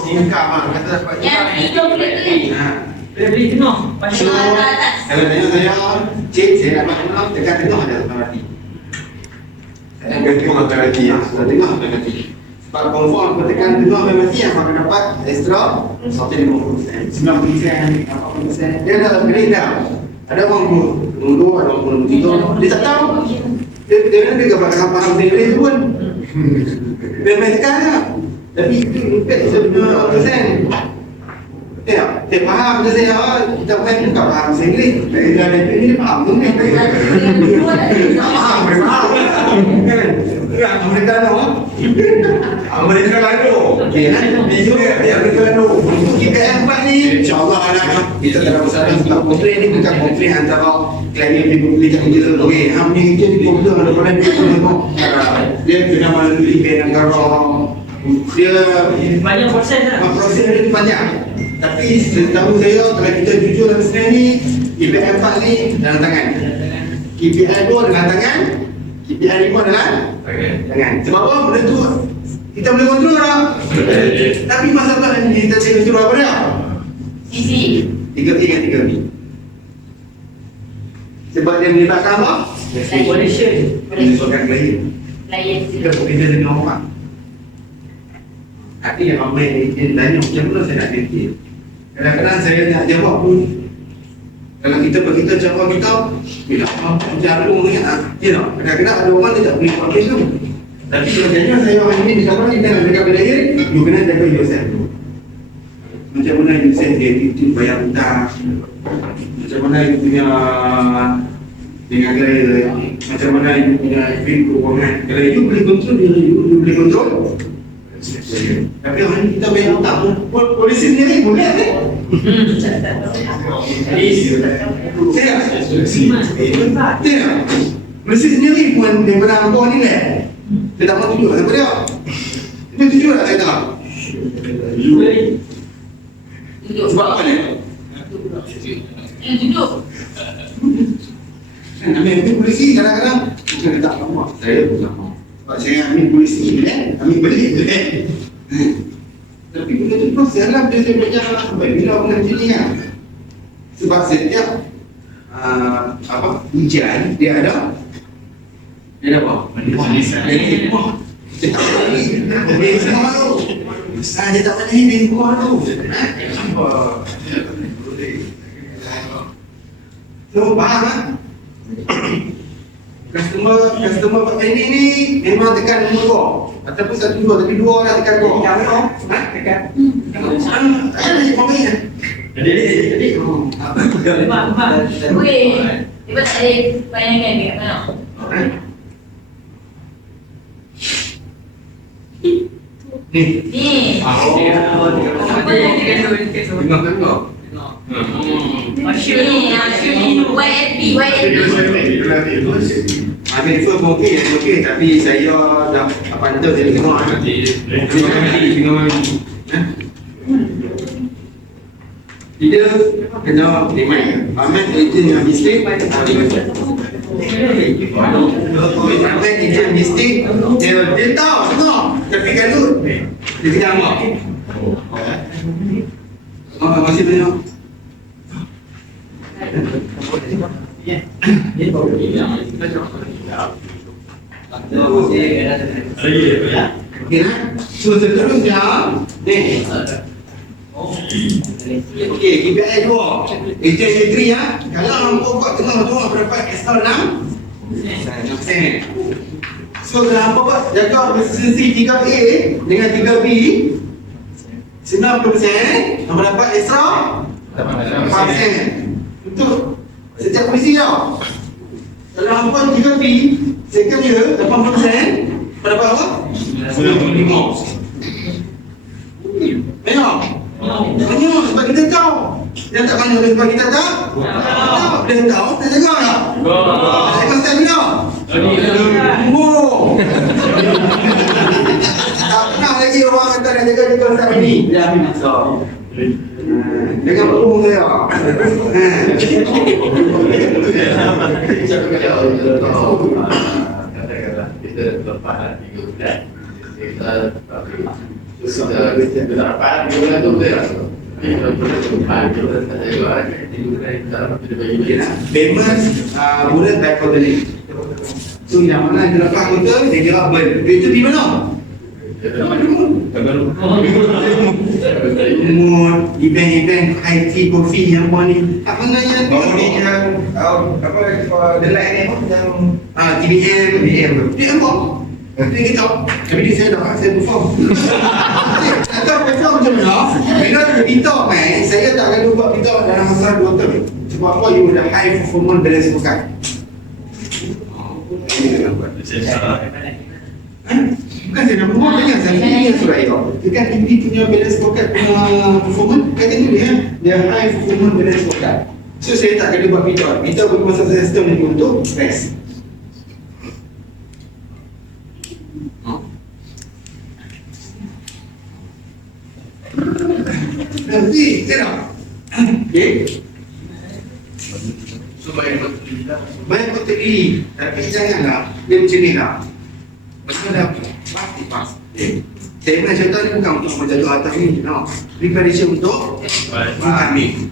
Income lah, kata dapat Dia beli tengah. So, kalau tanya saya, cik saya dapat tengah, dekat tengah ada tengah hati. Saya tengah hati ya, tengah hati. Sebab confirm ketekan tengah memang yang akan dapat extra sampai 50%, 90%, 80%. Dia dah grade dah. Ada orang nombor, ada orang nombor 3. Dia tak tahu. Dia kan dia tak faham sendiri tu pun. Dia main tekan lah. Tapi itu impact saya punya persen. Ya, saya faham macam saya kita main pun tak faham saya Inggeris. Dia ada ni dia faham tu ni. Tak faham, dia faham. Kan? Mereka tahu. Mereka lalu. Okey, video dia mereka lalu. Untuk KPM 4 ni, insya-Allah lah kita tak ada masalah sebab komplain ni bukan komplain antara klien yang beli kat kita. Okey, hang ni kerja di komputer ada problem dia tengok. Dia kena melalui event negara. Dia Banyak proses lah. proses dia tu panjang. Tapi setahu saya kalau kita jujur dan sebenarnya ni KPI 4 ni dalam tangan. KPI 2 dalam tangan. KPI 5 dalam tangan. Sebab apa? Benda tu kita boleh kontrol tak? Tapi masalah ni kita boleh kontrol apa dia? Sisi. Tiga ni. Sebab dia melibatkan apa? Coalition. Menyusulkan klien. Layan Kita bekerja dengan orang. Ada yang ramai yang tanya macam mana saya nak fikir. Kadang-kadang saya tak jawab pun. Kalau kita berkita cara kita, bila apa jarum ni, kadang-kadang ada orang dia tak boleh pakai tu. Tapi sebenarnya saya orang ini di sana kita nak jaga budaya, you kena jaga yourself tu. Macam mana you set the attitude bayar hutang. Macam mana you punya dengan gaya, macam mana you punya feel keuangan. Kalau you boleh kontrol diri you boleh kontrol. Tapi orang ni kita bayar hutang, polisi sendiri boleh ni. Tidak. Polisi sendiri pun dia pernah nampak ni lah. Dia tak mahu tunjuk siapa dia. Dia tunjuk tak saya tak? Duduk. Sebab apa ni? Duduk. Ambil polisi kadang-kadang kita tak tahu. Saya pun tak mahu. Sebab saya ambil polisi ambil beli tapi benda tu proses lah bila saya belajar sampai bila orang macam ni kan. Sebab setiap ujian dia ada apa? Dia tak boleh dia semua tu dia tak boleh dia semua tu so faham kan? Customer pakai ni memang tekan nombor dua ataupun satu dua tapi dua orang tekan dua. Tekan. Jadi. Weh, dia tak ada bayangan dia kat mana. Ni. YFP. Ambil firm okey tapi saya dah pandai jadi tengok nanti. Dia kena demand. Ambil agent yang mistik. Ambil agent mistik. Dia tahu tengok. Tapi kalau dia tinggal mak. Masih banyak. Okey lah. So seterusnya ni. Okey, KPI 2. Agent entry ya. Kalau hangpa buat tengah-tengah berapa extra 6%. So kalau hangpa buat jaga efisiensi 3A dengan 3B 90%, hangpa dapat extra 8%. Untuk setiap polisi tau. Kalau hangpa 3B second year 80%, dapat apa? 95. Tengok. Tengok sebab kita tahu. Dia tak banyak sebab kita tahu. Dia tahu, dia jaga tak? Saya konsep bila? Tak pernah lagi orang kata nak jaga konsep ini. Dia ambil masa. Jangan berhubung saya. Katakanlah kita lepas 3 bulan, kita tak dapat 3 bulan tu betul tak? Tapi kalau kita lepas 3 bulan tak jaga, 3 bulan kita dapat kita bagi duit. Payment bulan by quarterly. So yang mana dia lepas quarter, dia kira burn. Duit tu di mana? Umur, event-event IT, kopi yang buat ni. Apa namanya? Ni yang apa the light ni apa yang TBM. Dia apa? Nanti kita, tapi dia saya dah, saya perform. Tak tahu perform macam mana. Bila kita main, saya tak akan buat kita dalam masa 2 tahun. Sebab apa? You ada high performance balance vocal. Ini kena buat. Bukan saya nak buat dengan saya ini yang surat itu. Dekat Indi punya balance vocal punya performance, kata tu dia high performance balance vocal. So saya tak kena buat kita. Kita bagi masa sistem ni untuk rest. Nanti, saya nak. Okay. So baik betul lah. Banyak kau terdiri, tapi janganlah dia macam ni lah. Macam dah pasti pas. Saya pernah contoh ni bukan untuk menjaga atas ni, no. Preparation untuk kami.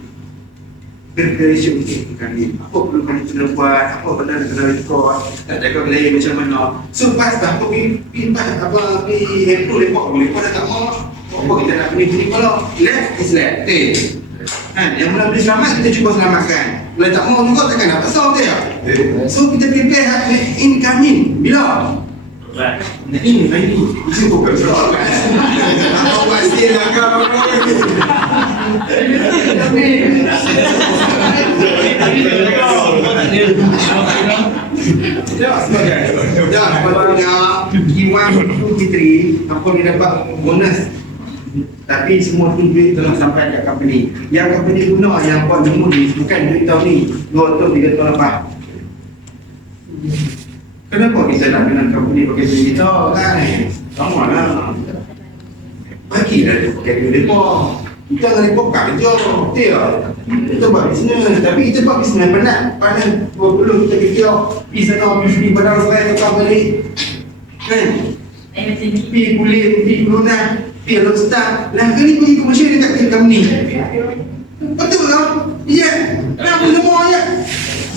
Preparation untuk kami. Apa perlu kami kena buat, apa benda nak kena record, nak jaga belaya macam mana. So pas dah aku pergi April lepak boleh, kau dah tak mau. Apa kita nak pergi kalau left is left. Yang mula beli selamat kita cuba selamatkan. Kalau tak mau juga takkan dapat solve dia. So kita prepare incoming. Bila? Ini. Itu bukan soal. Apa pasti lah kau. Dah sepatutnya Q1, Q3 apa dia dapat bonus. Tapi semua tu duit telah sampai kat company. Yang company guna yang buat nemu ni bukan duit tahun ni, 2 tahun 3 tahun lepas. Kenapa kita nak kena company pakai duit kita kan? Sama lah. Bagilah dia pakai duit mereka. Kita dengan mereka bukan kerja. Betul tak? Kita buat bisnes. Tapi kita buat bisnes penat. Panas 20 kita kerja. Pergi sana, pergi sini, padang serai, tukar balik. Kan? Pergi kulit, pergi kulinan. Pergi alok start. Lah kali pergi komersial dekat company. Betul tak? Ya. Kenapa semua ya?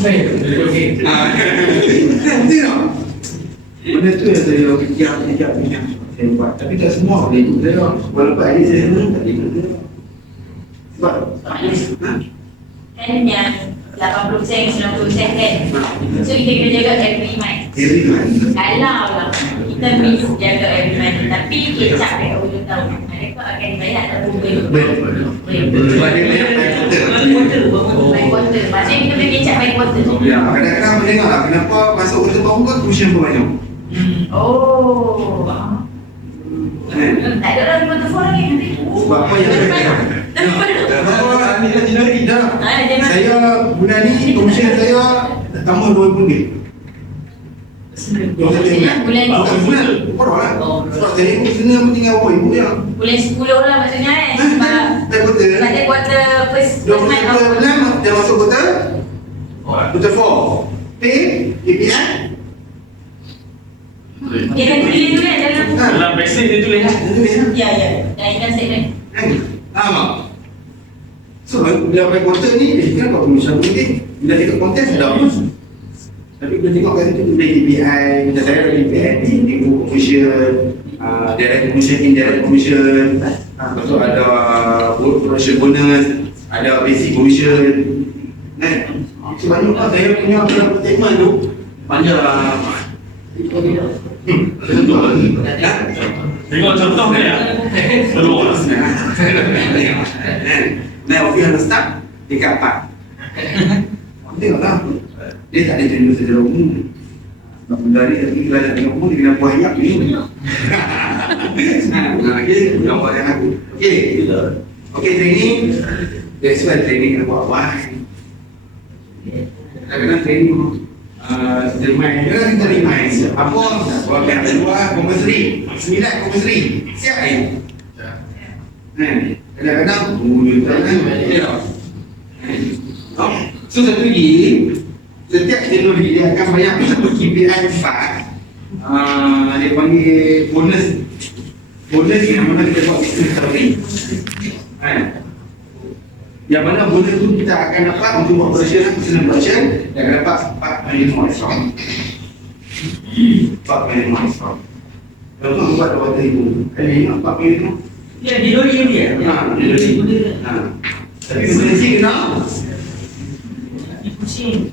Baik, okey. Betul tak? Benda tu yang saya kejap saya buat. Tapi tak semua boleh ikut saya. Walaupun ada saya senang, tak boleh ikut saya. Sebab Kan yang 80%, 90% kan. So kita kena jaga every month. every month. Kalau lah kita miss jaga every month, tapi kecap dekat hujung tahun, mereka akan bayar ataupun boleh. Sebab dia banyak By quarter. Maksudnya kita boleh kecap by quarter. ya, kadang-kadang mendengar lah kenapa masuk kerja baru kan komisen pun banyak. Oh. Tak ada orang quarter 4 lagi nanti. Sebab apa yang saya kata? Sebab ni lah Januari dah. Saya bulan ni komisen saya tambah RM2,000. Bulan ni. Bulan. Korang lah. Sebab saya komisen pun tinggal RM4,000 je. Bulan 10 lah maksudnya kan. Sebab sebab dia quarter first month of bulan dia masuk quarter 4. Pay, KPI. dia kan tulis tu kan dalam Dalam basic dia tulis lah. ya. Dan income statement. Faham? So, bila main konten ni, kan kau komisen penting. Bila tengok konten, dah bagus. Tapi bila tengok kat situ, dia KPI, macam saya ada KPI, tengok commission, direct commission, indirect commission, lepas tu ada production bonus, ada basic commission. So, banyak lah saya punya statement tu, panjang. Tengok contoh dia. Keluar. Now, if you understand, tingkat 4. Tengok tak? Dia tak ada tender secara umum. Sebab benda ni, tapi kalau nak tengok umum, dia kena buah ayam ni. Okay, yang buat yang aku. Okay, training. That's why training kena buat awal. Kadang-kadang training remind, kita remind apa? Buat yang kedua, kompulsori 9 kompulsori. Siap ni? Kadang-kadang so satu lagi, setiap Januari dia akan bayar satu KPI 4. Dia panggil bonus. Bonus yang mana kita buat business story. Yang mana bonus tu kita akan dapat untuk buat operation, personal production, dia akan dapat 4 milestone. 4 milestone. Lepas tu buat 2,000. Kali ni 4 milestone. Ya, di lori ni ya. Tapi sensi kena. Pusing.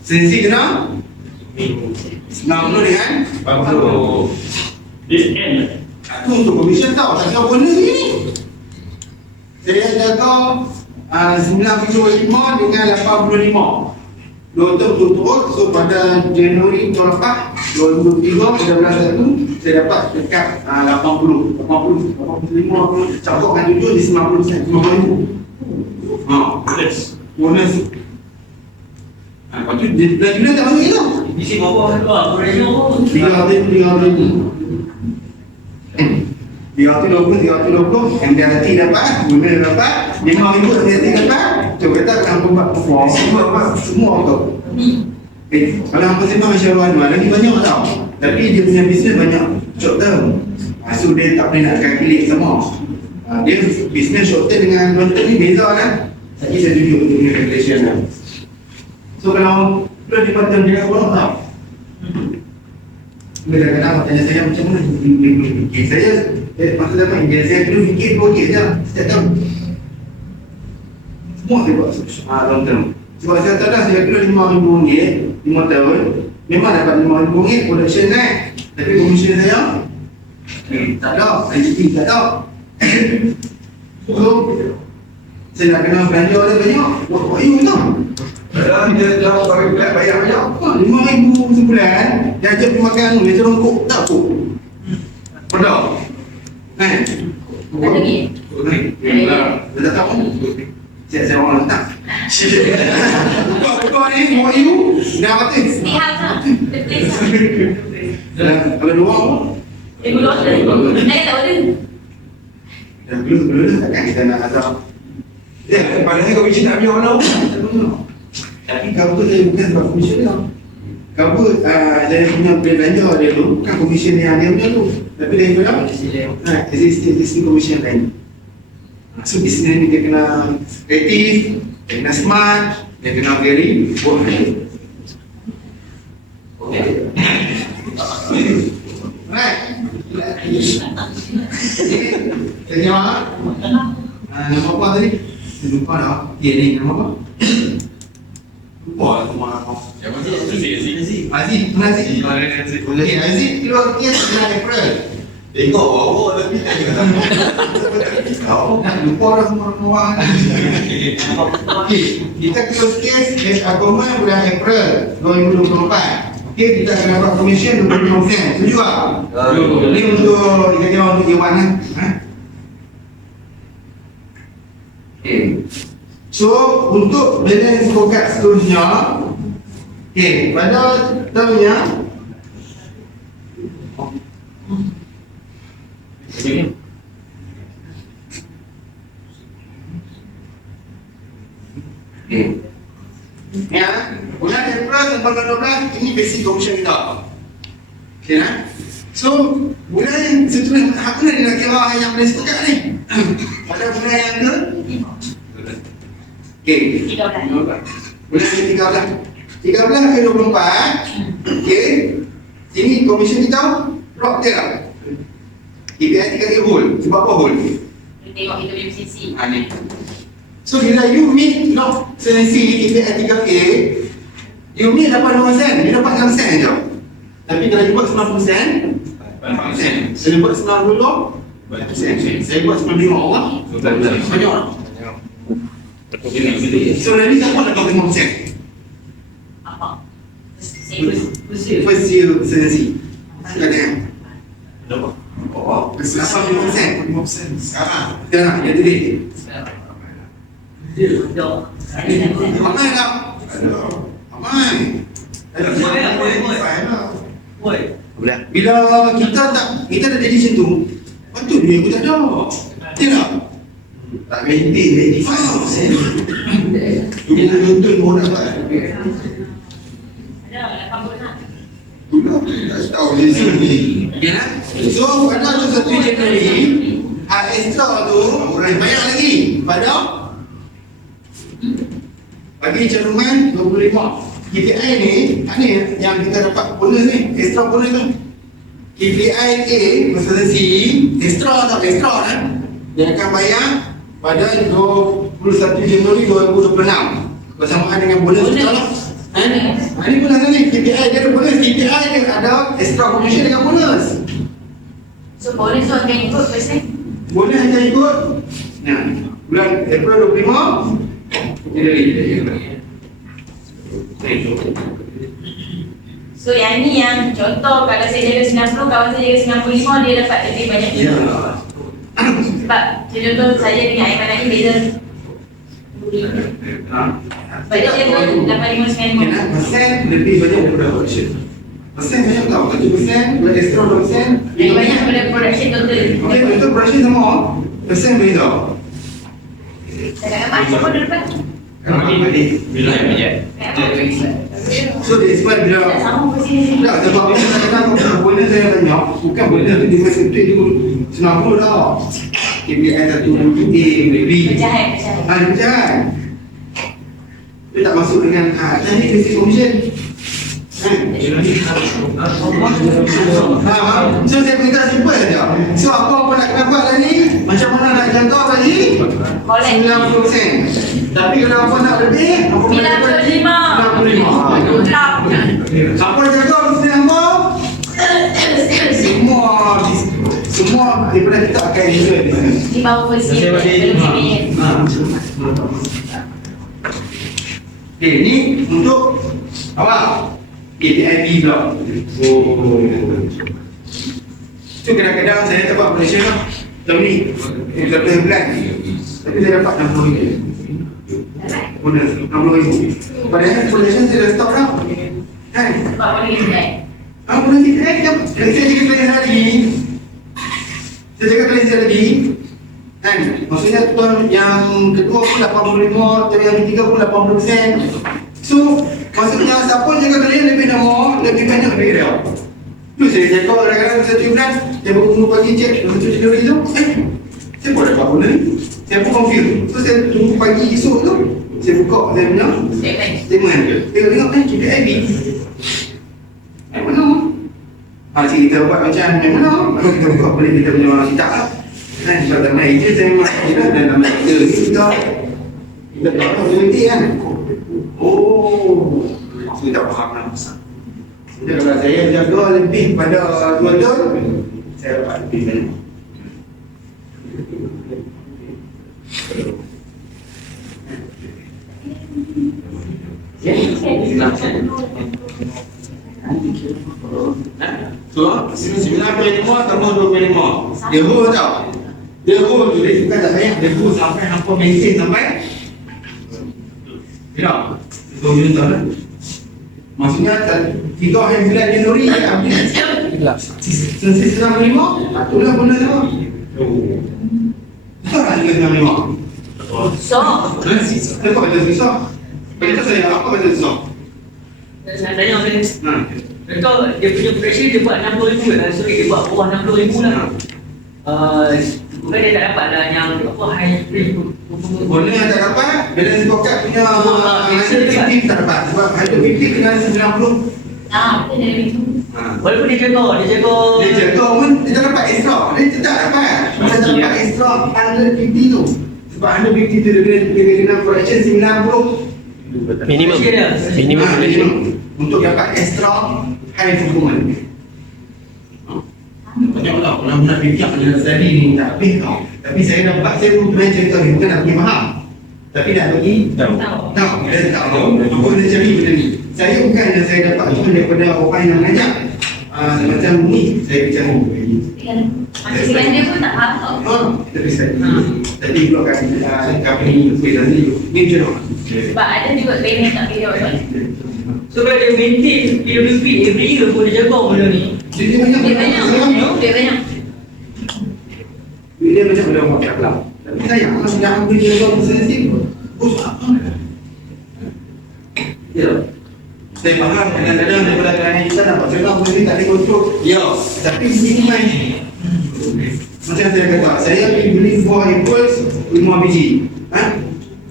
Sensi kena. 90 dengan 40. This end. Itu untuk komisen tau, tak tahu bonus ni. Saya jaga 95 dengan 85. Dua tu betul-betul, so pada Januari tahun lepas 2023 13 saya dapat dekat 80 85 campur dengan 7 di 90%, 50,000. Yes. Bonus. Lepas tu bulan Julai tak masuk itu. Di sini bawah tu lah, boleh jauh. 320, yang dia hati dapat, guna dapat, 5,000 yang hati dapat, coba kata akan buat semua tu. Kalau hampa simpan Masya Allah Anwar, lagi banyak tau. Tapi dia punya bisnes banyak short term. So dia tak boleh nak calculate semua. Dia bisnes short term dengan long term ni beza kan. Tapi saya tunjuk untuk punya calculation lah. So kalau dia patut dia orang tau. Kadang-kadang tanya saya macam mana dia fikir. Saya masa dapat India, saya perlu fikir 2 je setiap tahun. Semua saya buat long term. Sebab saya tahu dah saya kena RM5,000 5 tahun. Memang dapat RM5,000 production naik. Tapi komisen saya tak ada, IGP tak ada. So saya nak kena belanja ada banyak. Buat you tau. Padahal dia jauh bagi bulan bayar banyak. RM5,000 sebulan. Dia ajak pergi makan, dia suruh kok, tak kok. Pedang. Kan? Ada lagi? Dia tak tahu. Saya orang letak. Buka ni, semua you. Dah kata. Stick house lah. The place lah. Kalau dua orang, Dulu ada. Saya tak ada. dah dulu takkan kita nak azab. Ya, padahal komisen nak biar mana? Tapi cover saya bukan sebab komisen dia. Cover saya punya belanja dia tu, bukan komisen yang dia punya tu. Tapi dia punya existing komisen lain. So bisnes ni dia kena kreatif, dia kena smart, dia kena very work. Right. Saya jawab. Nama apa tadi? Saya lupa dah. Dia ni nama apa? Lupa lah nama apa. Aziz. Okay, Aziz keluar kes bulan April. Tengok bawa lebih tak jangan tahu. Lupa dah semua orang. Okay, kita close case agama bulan April 2024. Okay, kita akan dapat komisen 25%. Setuju tak? Ini untuk kita jawab untuk Iwan kan? Okay. So, untuk balance scorecard seterusnya, okay, pada tahunnya ya, bulan April sampai 12 ini basic commission kita. Okay nah? So, bulan seterusnya apa nak dia nak kira yang boleh setokat ni? Pada bulan yang ke? Okay, 13. bulan ke 13 ke 24. Okay, sini commission kita drop dia lah. KPI 3 hold. Sebab apa hold? Tengok kita punya sisi. Ni. So bila you meet lock sensi KPI 3A, you meet 80%, dia dapat 6 sen je. Tapi kalau you buat 90%, 8%. Saya buat 90%, 8%. Saya buat 95%, Allah. Banyak lah. So nanti siapa nak dapat 5%? Apa? Saya First year sensi. Sekarang. Oh, 85%. 5%. Sekarang. Sekarang, yang tadi. Ramai tak? Ramai. Bila kita dah jadi macam tu, patut duit aku tak ada. Tidak? Tak maintain 85%. Tuntun pun dapat. ada 80 nak. Tak tahu dia sini. So pada 1 Januari, hal extra tu orang bayar lagi pada bagi cadangan 25. KPI ni yang kita dapat bonus ni, extra bonus tu. KPI A bersama C, extra tak extra kan? Dia akan bayar pada 21 Januari 2026 bersamaan dengan bonus kita lah. Ini bonus ni KPI KPI dia ada bonus, KPI dia ada extra promotion dengan bonus. So bonus tu akan ikut persen. Bonus akan ikut. Nah, bulan April 25 So yang ni yang contoh kalau saya jaga 90, kawan saya jaga 95, dia dapat lebih banyak ya. Sebab contoh saya dengan Aiman lagi beza. Sebab dia jaga 85, 95. Kena persen lebih banyak daripada production. Persen banyak tau, 1%, buat extra 2%. Lebih banyak daripada production total. Okey, untuk production sama, persen beza. Saya kat macam pun dapat. Bila yang bijak. So that's why bila Tak sama posisi. tak sebab kadang-kadang bonus saya banyak, bukan bonus tu dia masuk tu 90 tau. KPI 1 A, B. Pecahan. Dia pecahan. Dia tak masuk dengan tadi basic commission. So saya beritahu simple saja. So apa nak kena buat tadi? Macam mana nak jaga bagi 90%. Tapi kalau apa nak lebih, apa kena jaga lagi? 95. Siapa jaga mesti apa? Semua daripada kita akan enjoy di sana. Di bawah posisi. Okay, ni untuk awak KPI pula. So kadang-kadang saya dapat Malaysia lah. Macam ni, 11 bulan. Tapi saya dapat RM60. Bonus RM60. Padahal Malaysia saya dah stop dah. Kan? Sebab boleh ingat. Bonus KPI kan? Kalau saya jaga klien lagi, saya jaga klien saya lagi. Kan? Maksudnya tuan yang kedua pun 85, tuan yang ketiga pun 80%. So, maksudnya siapa jaga klien lebih lama, lebih banyak duit dia. Tu saya jaga kadang-kadang satu bulan, saya bangun pagi cek satu Januari tu, saya pun dapat bonus ni. Saya pun confirm. So saya tunggu pagi esok tu, saya buka saya punya statement. Tengok KPI ni. Yang mana? Kita buat macam yang mana? Kita buka balik kita punya kitab lah. Kan, sebab dalam meja saya memang kira dan dalam meja ni kita tak tahu berhenti kan. Oh, saya tak faham lah. Jadi kalau saya jaga lebih pada 2 tahun, saya dapat lebih banyak. So, 9.5 tambah 25. Dia rule tau. Dia rule tu, dia bukan tak banyak. Dia rule sampai hampa maintain sampai tidak. Itu you tahu lah. Maksudnya 3 hari bulan Januari dia habis. Selesai 95, itulah bonus tu. Susah lah dengan 95. So, Kenapa kata susah? Kata saya apa kata susah? Nak tanya orang contoh dia punya pressure dia buat 60,000 kan. So dia buat bawah 60,000 lah. Bukan dia tak dapat lah yang apa high rate Bonus yang tak dapat, balance pocket punya activity tak dapat. Sebab activity kena 90. betul dia lebih tu. walaupun dia jaga Dia jaga pun, dia tak dapat extra. Dia tak dapat. Dia tak dapat extra 150 tu. Sebab 150 tu dia kena production 90. Minimum. Minimum. Untuk dapat extra high performance. Banyak lah, orang nak fikir dalam study ni tak habis tau. Tapi saya dapat, saya pun pernah cerita ni, bukan nak bagi faham. Tapi nak bagi tahu, dia tak tahu. Apa dia cari benda ni. Saya bukan yang saya dapat tu daripada orang yang mengajar. Macam ni, saya bicara. Maksudnya dia pun tak faham tau. Kita riset. Tadi pula kami presentasi ni macam mana? Sebab ada juga training tak video kan. so kalau dia maintain PWP every year pun dia jaga benda ni. Dia banyak. Dia banyak. Dia macam benda orang tak tahu. Tapi sayang, kalau dah ambil dia orang sensitif, apa? Ya. Saya faham kadang-kadang daripada kerana kita dapat cakap benda ni tak boleh kontrol. Ya. Tapi minimize. Macam saya kata, saya pergi beli buah Apples 5 biji.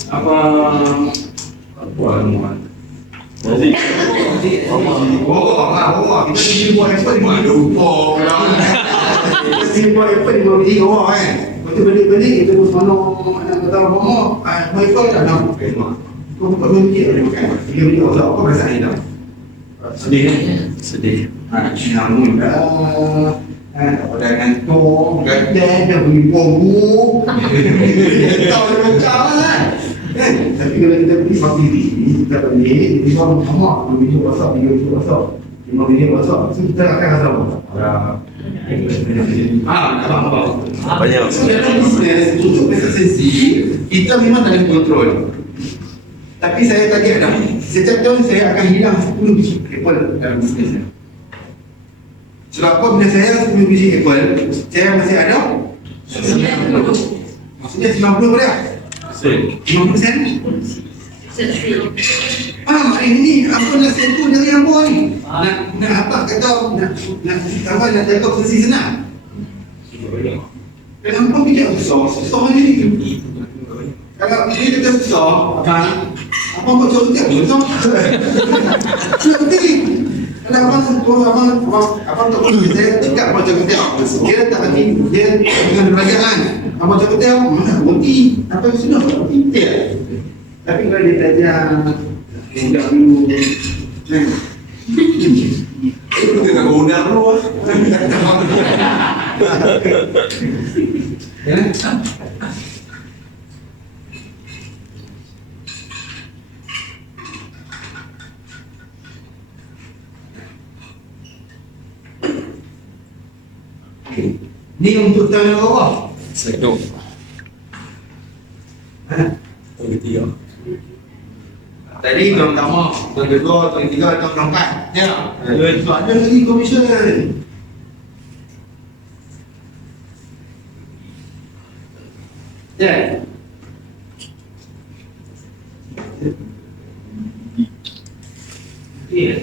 Apa buah Nasi. kita beli buah Apple 5 lupa lah. Kita beli buah Apple 5 biji bawah kan. Lepas tu balik-balik kita pun mana nak kata apa buah Apple tak nak. Kau buka 2 biji ada makan. 3 biji Allah, apa perasaan ni dah? Sedih kan? Sedih. Nyamun dah. Tak pada ngantuk, gatal, dah pergi pomuk. Tahu dia macam lah. Kan? Tapi kalau kita pergi pagi ni, kita balik, kita orang sama, 2 minit masak, 3 minit masak, 5 minit masak. So kita akan rasa apa? Nampak? Banyak. So dalam bisnes, untuk presensi, kita memang tak ada kontrol. Tapi saya target dah, setiap tahun saya akan hilang 10 biji apple dalam bisnes saya. Sebab apa bila saya 10 biji apple, saya masih ada 90. Maksudnya 90 boleh tak? 50%? Hari ni apa nak sentuh dari apa ni? Nak apa kata nak jaga posisi senang. Kenapa bijak susah ni? Kalau dia kata susah, apa kau cakap dia susah? Nanti kalau abang tak boleh saya cakap macam dia. Dia tak lagi dia dengan belajaran. Abang cakap dia mana berhenti apa yang sudah berhenti. Tapi kalau dia belajar undang dulu kan. Kita tak undang dulu. Ya. Ni untuk tahun bawah. Sedok. Tahun ketiga. Tadi tahun pertama, tahun kedua, tahun ketiga, tahun keempat. Ya. Itu ada lagi komisen. Ya. Ya.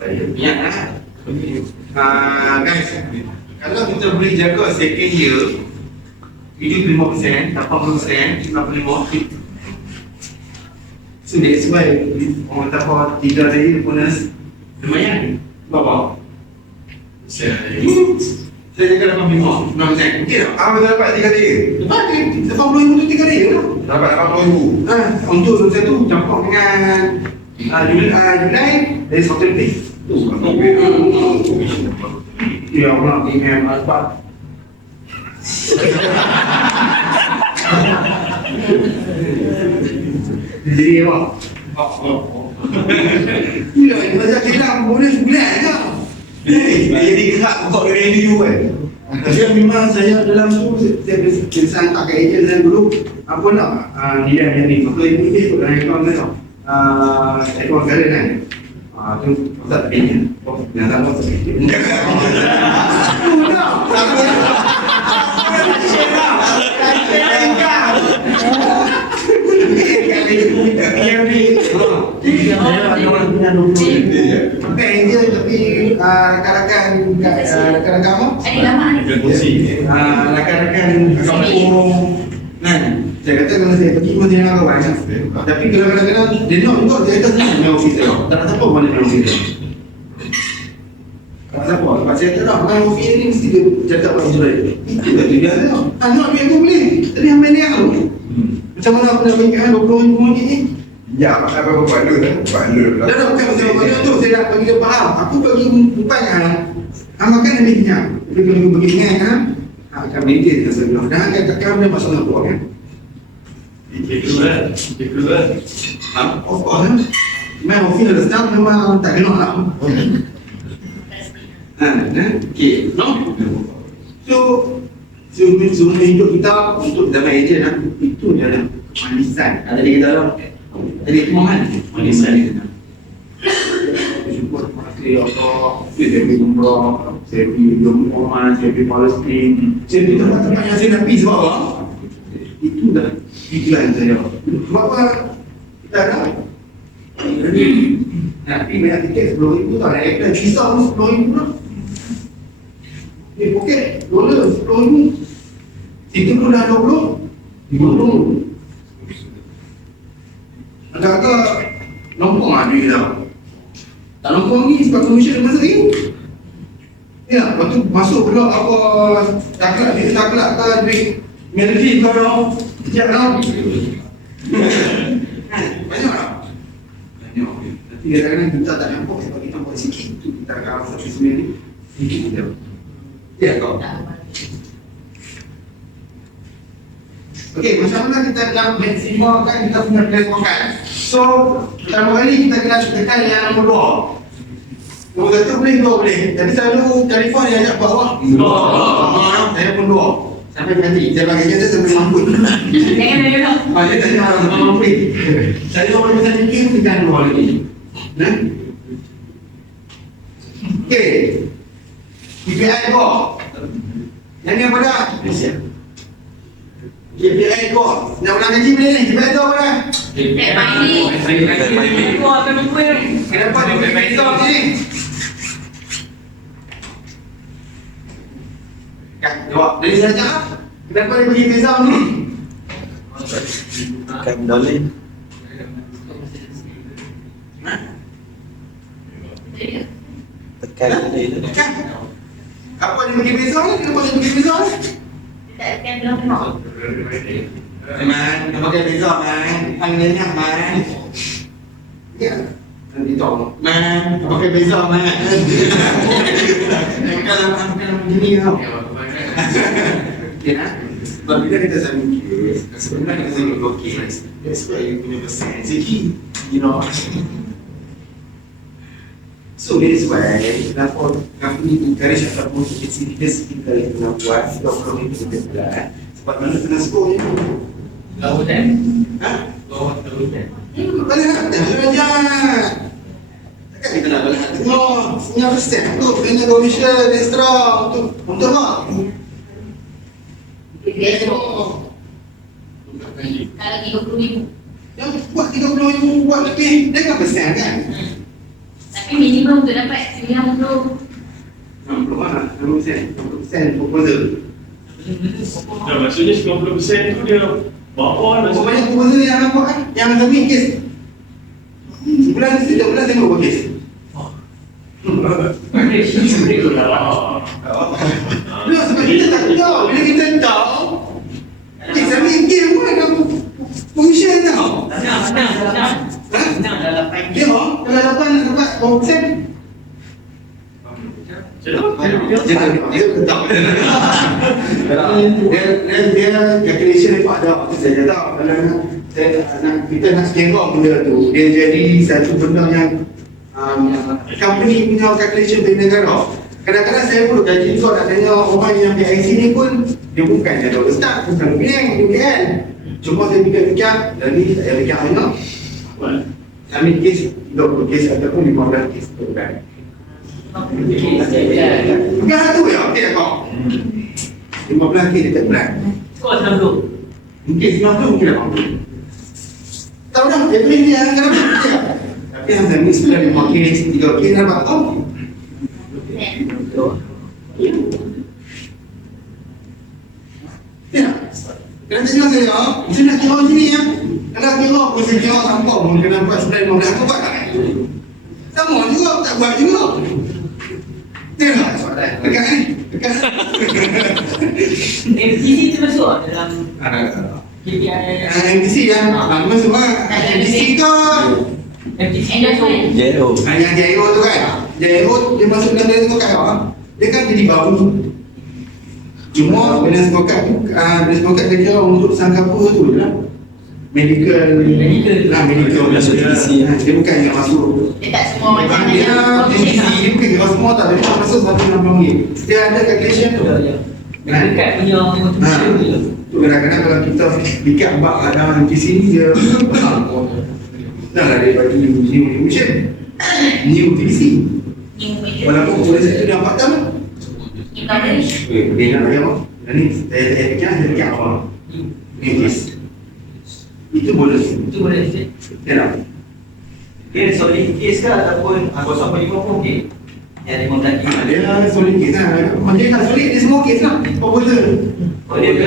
Banyak guys, kalau kita boleh jaga second year 75%, 80%, 95%. So that's why orang kata apa 3 day bonus lumayan. Berapa? Saya jaga 85%. Okey tak? Betul dapat 3 day. Dapat 80,000 tu 3 day lah. Dapat 80,000. Untuk satu campur dengan Julai dari September. Ya Allah, email Alfa. Jadi apa? Ya, ini macam hilang boleh sebulan je. Jadi gerak buka review kan. Dia memang saya dalam tu saya hantar ke ejen saya dulu. Apa nak? Dia yang ni. Maka ini bukan akaun saya. Akaun saya kan. Tu pasal tadinya. Yang tak pasal tadinya. Bukan dia tapi rakan-rakan apa? Adik lama ni. Rakan-rakan kampung. Kan? Saya kata kalau saya pergi pun dia nak banyak. Tapi kalau kadang-kadang dia nak juga saya kata senang dengan office dia. Tak nak siapa mana dengan office dia. Tak siapa. Sebab saya kata dengan office ni mesti dia cakap pasal surat. Itu dah dia dia. Nak ambil aku boleh. Tapi ambil dia tu. Macam mana aku nak berikan 20,000 ni? Ya, apa bandu dah. Bandu lah. Dah bukan pasal bandu tu. Saya nak bagi dia faham. Aku bagi umpan makan yang dia kenyang. Dia kena bagi kenyang akan maintain dengan sebelah. Dan akan tekan dia masalah tu kan. Keluar. Of course kan. Main office ada staff memang tak kena lah. Okay, no? So sumber hidup kita untuk zaman ejen lah. Itu je lah manisan. Tadi kita lah. Tadi itu mahal. Manisan dia kata. Syukur terima kasih Allah. Saya pergi umrah, saya pergi Oman, saya pergi Palestin. Saya pergi tempat-tempat yang saya nak pergi sebab apa? Itu dah tujuan saya. Sebab apa? Kita nak nak pergi banyak tiket 10,000 tau. Naik plan visa pun 10,000 lah. Poket dolar 10,000. Situ pun dah 20, 50. Agak-agak lompong lah duit dah. Tak lompong ni sebab komisen masa ni. Ya, lepas tu masuk pula apa taklak ke duit melodi kau dah. Sekejap dah. Banyak tak? Kadang-kadang kita tak nampak sebab kita buat sikit tu kita akan rasa sebenarnya sikit je. Ya kau. Okey, macam mana kita nak maksimalkan kita punya pelepasan? So, pertama kali kita kena tekan yang nombor 2. Nombor 1 boleh, 2 boleh. Tapi selalu telefon dia ajak bawah. Saya pun 2. Sampai nanti, saya bagi dia sampai mampu. Jangan ada dulu. Dia tanya orang sampai mampu. Saya orang besar fikir pun tekan 2 lagi. Nah. Okey. KPI 2. Yang ni apa dah? KPI 2. Nak ulang gaji boleh ni? KPI 2 apa dah? Kenapa dia boleh main ni? Ya, jawab. Dari saja. Kenapa dia bagi beza ni? Tekan dollar. Tekan dollar. Kan? Apa dia bagi beza ni? Kenapa dia bagi beza ni? Tak akan berapa. Man, dia pakai beza man. Panggilnya man. Ya. Nanti tolong. Man, dia pakai beza man. Bukan begini tau. Okay, nah. Sebab bila kita sambil case, sebenarnya kita sambil go case, that's why you punya persen sikit, you know. So that's why kenapa ni encourage ataupun kita kena buat sebab kalau ni kita buat sebab mana kena score ni. Lawan kan? Ha? Lawan kan? Boleh hati aja. Takkan kita nak boleh hati. No, 9% tu kena commission extra untuk apa? Kalau 30,000. Yang buat 30,000 buat lebih, dia kan persen kan? Tapi minimum untuk dapat 90. 60 mana? 60% proposal. Nah, maksudnya 90% tu dia bawah lah. Berapa banyak proposal yang nampak kan? Yang kami kes. Sebulan setiap bulan saya buat kes. Belum sebab kita tak tahu. Bila kita tahu, kami game pun ada commission tau. Senang dalam Dia kalau 8 dapat 2%. Dia tak. Dia calculation lepak dah. Saya tahu kalau kita nak skengok benda tu, dia jadi satu benda yang company punya calculation dari negara. Kadang-kadang saya pun gaji kau nak tanya orang yang PIC ni pun dia bukan dia tahu start, bukan biang, bukan. Cuma saya fikir-fikir, dari saya fikir banyak. Kami kes 20 kes ataupun 15 kes tu kan. Bukan tu ya, okey kau. 15 kes dekat bulan. skor 90. Mungkin 90 mungkin 80. Tahu dah, every ni yang kadang-kadang dia. Tapi yang saya mix bulan 5 kes, 3 kes dapat tahu. Ya. Kalau saya cakap saya, saya nak kira sini ya. Kalau kira pun saya kira sampai pun kena buat sebenarnya 15 aku buat tak? Sama juga, tak buat juga. Tengok soalan. Dekat ni. Dekat. MTC tu masuk dalam KPI. MTC yang masuk lah. MTC tu. MTC Endorsement. JO. Yang JO tu kan. JO dia masuk dalam dia tu kan. Dia kan jadi baru. Cuma bila smokat dia kira untuk sangkapa tu je lah. Medical Masuk TPC. dia bukan yang masuk. Dia tak semua macam Dia dia bukan kira semua tak. Dia masuk 160 ringgit. Dia ada calculation tu. dekat punya contribution tu je. Tu kadang-kadang kalau kita bikin bak ada MTC ni dia dah lah dia bagi new mission. New TPC. Walaupun boleh satu dia 4 tahun. New coverage. Dia nak bagi apa? Dan ni saya fikir apa? English. Itu bonus. Itu boleh sikit. Ya tak? Dia solid case ke ataupun 0.5 pun okey. Yang 15 case. Dia lah solid case lah. Dia tak solid, dia semua case lah. Proposal. Oh dia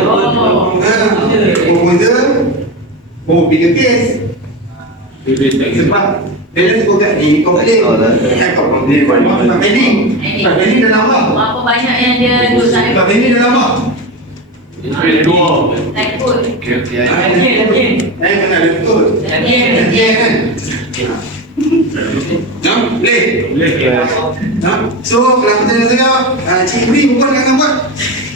Oh, bigger case. Sebab dia dah sebut kat ni, kau boleh. Kau boleh. Tak pending. Tak pending dah lama. Berapa banyak yang dia duduk Tak sana. pending dah lama. Like pun. Lagi. Mana ada betul. Lagi. Dia kan. So kalau pertanyaan saya, Cik Bri berapa akan buat?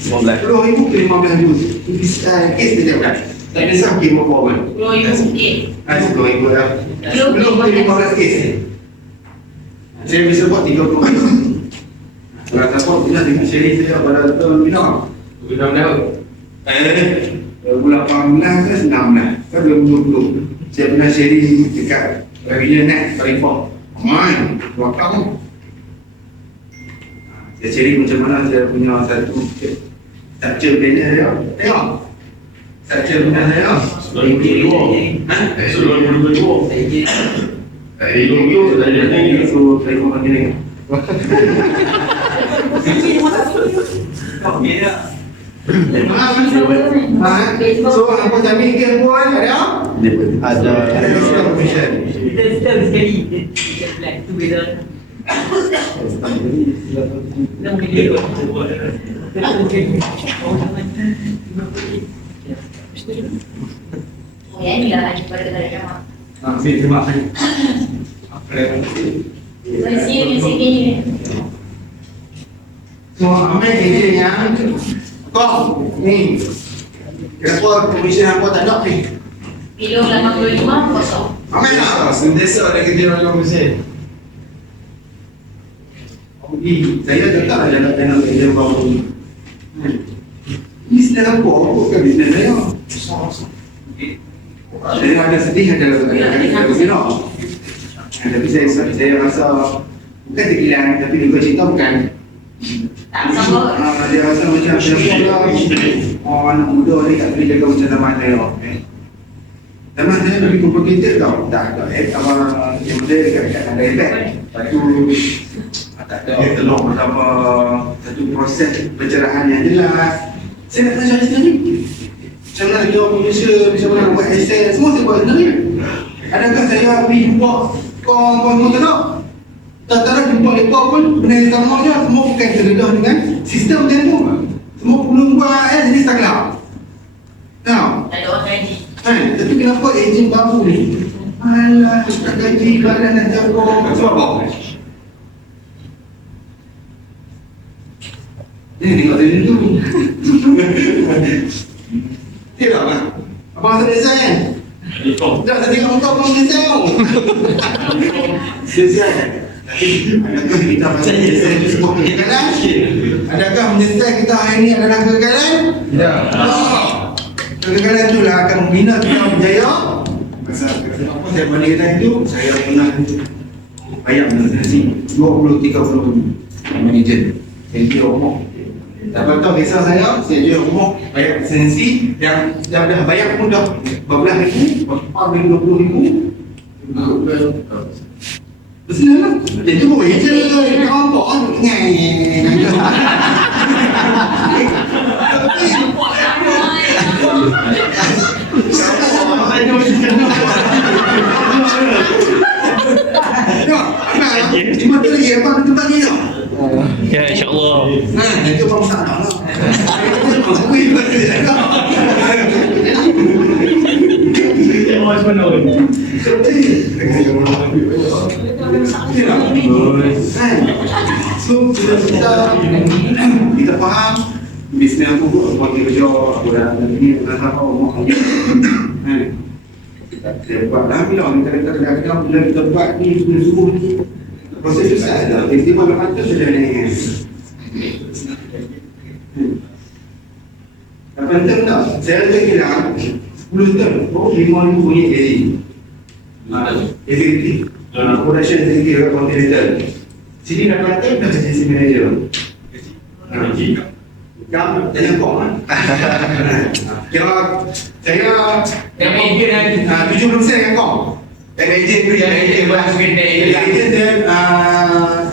10,000 ke 15,000. Kes dia dapat. Tak ada sah kes berapa kan? 10,000 okey. 10,000 dah. Belum Belum ke 15 kes. Saya bisa buat 30 kes. Kalau tak buat, kita dengan seri saya pada tahun Bina. 6 tahun. 2018 ke 19 ke 2020. Saya pernah seri dekat Pavilion Net, California. Man, 2 tahun. Saya seri macam mana saya punya satu structure planner dia. Tengok. Structure planner saya. 2022. Ha? 2022. Itu sudah jadi so California ni. So apa jamin ke buat ada? Ada Commission. Kita sekali kita plan together. Kita mungkin dia Ya, ni lah pada dari jamaah. Terima kasih. Mesti ni. So ambil ini yang kau ni. Kenapa commission apa tak ada ni? Kilo 85 kosong. Ambil lah. sentiasa ada kerja orang mesin. Saya tetap ada nak tengok kerja baru ni. Bisnes apa? Bukan bisnes saya. Saya ada sedih ada berguna. Tapi saya rasa bukan terkilan tapi juga cerita bukan. Tak sama. Dia rasa macam anak muda ni tak boleh jaga macam zaman saya. Zaman saya lebih complicated tau. Tak ada apa yang boleh dekat ada iPad. Lepas tu tak ada telur beberapa satu proses pencerahan yang jelas. Saya nak tanya macam ni. Macam mana dia manusia, macam mana buat essay, semua saya buat sendiri. Adakah saya pergi jumpa kau tak nak? Tak tahu jumpa mereka pun benda yang sama je. Semua bukan terdedah dengan sistem macam tu. Semua belum buat jadi stagnan. Tahu? Tak ada orang gaji. Tapi kenapa ejen baru ni? Alah, tak gaji, badan nak jaga. Sebab apa? Ni tengok tadi tu. Tidak lah. Abang rasa selesai kan? Tak, saya tengok muka abang selesai tau. Selesai. Adakah kita macam selesai itu sebuah kegagalan? Adakah menyesal kita hari ini adalah kegagalan? Tidak. Kegagalan itulah akan membina kita berjaya. Kenapa saya bandingkan itu? Saya pernah banyak menentukan 20-30 manager. Saya jual rumah. Dapat tahu kisah saya jual rumah bayar lisensi yang dah bayar pun dah berbelas ribu, berapa ribu, 20 ribu. Betul lah. Jadi tu boleh je nampak kan ngai. Cuma tu lagi apa tempat ni tau. Ya, insyaAllah. Itu apa masalah lah. So kita faham bisnes aku sebagai kerja aku dah ni dah apa mau kita buat dah bilang kita kadang-kadang bila kita buat ni suruh ni proses susah dah tiba-tiba lepas tu sudah ni apa penting tak saya ada kira 10 tahun 5,000 punya efektif production tinggi dekat continental sini dah kata dah jadi manager Kamu tanya kau kan? Kira saya Yang mungkin lagi 70% kan kau? Yang agent tu yang agent bahas kita yang agent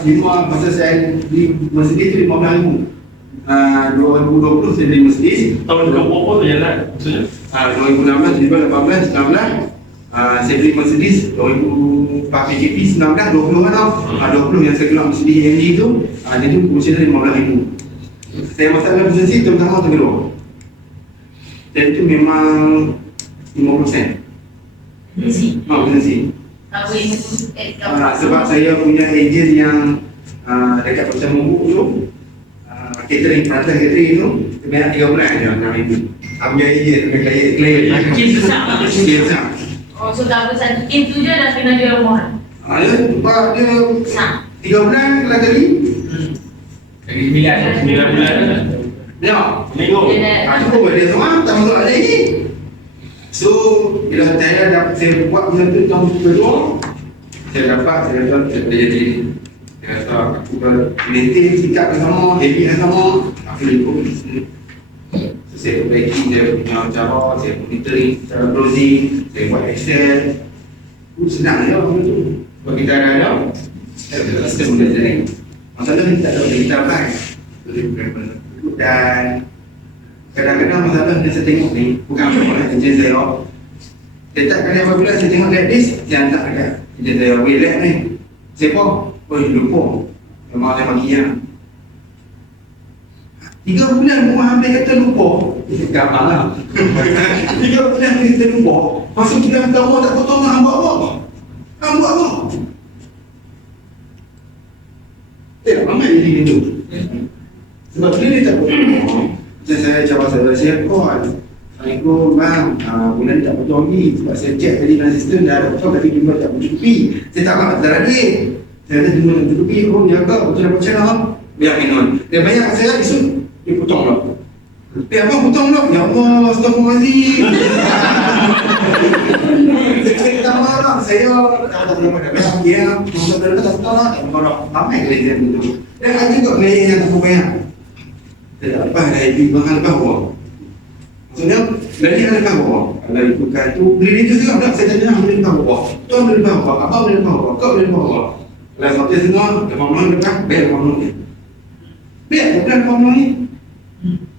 dia masa saya di Mercedes tu 15,000 2020 saya beli Mercedes Tahun ke berapa tu jalan maksudnya? 2016, 2018, 19 saya beli Mercedes 2000 pakai KP 19, 20 kan tau 20 yang saya keluar Mercedes AMG tu dia tu komisian 15,000 saya masalah bisnes terutama kedua dan itu memang 50% Mesti. bisnes Kalau ini sebab saya punya agent yang dekat macam Munggu tu, catering, peralatan catering tu, sebanyak 3 bulan je nak itu. Ambil je, klien Kim besar lah. Klien besar. Oh, so cover satu tim tu je dah kena jual rumah. Ya, sebab dia Besar. 3 bulan kalau kali. Lagi 9 bulan. Ya, Minggu. cukup dia semua, tak masuk lagi. So, bila saya buat benda tu tahun kedua, saya dapat, saya jadi. Saya rasa aku maintain sikap yang sama, habit yang sama, aku ikut bisnes. So, saya perbaiki saya punya cara, saya monitoring cara closing, saya buat Excel. Senang je benda tu. Sebab kita ada, kita rasa benda jadi. Masalah ni tak ada benda kita dapat. Dan kadang-kadang masalah yang saya tengok ni bukan apa-apa ejen saya. Setiap kali apabila saya tengok like this, saya hantar dekat ejen saya, wait lab ni siapa? Oh, lupa. Memang saya bagi ya. 3 bulan rumah hampir kata lupa. Gampang lah. 3 bulan kita lupa. Masuk bulan pertama tak potong lah, buat apa? Buat apa? Ramai jadi gitu. Sebab bila dia tak potong, macam saya cakap saya call. Assalamualaikum bang, bulan ni tak potong lagi. Sebab saya check tadi dalam sistem dah ada potong tapi jumlah tak mencukupi. Saya tak nak tak ada duit. Saya kata jumlah tak mencukupi, oh ni agak betul dapat channel. Biar minum. Dia bayar kat saya isu, dia potong lah. Dia abang potong lah. Ya Allah, astagfirullahaladzim. Saya tak marah, saya tak boleh bayar. Ya, masa tak potong lah, tak marah. Ramai kali dia betul. Dan ada juga klien yang tak bayar. Saya tak lepas dah habis mahal lepas bawah. Maksudnya, dari yang lepas bawah. Kalau ikutkan tu, beli itu juga tak, saya tanya boleh lepas bawah. Tuan boleh lepas bawah, abang boleh lepas bawah, kau boleh lepas bawah. Kalau sampai setengah, lepas malam lepas, biar lepas malam ni. Biar lepas malam ni.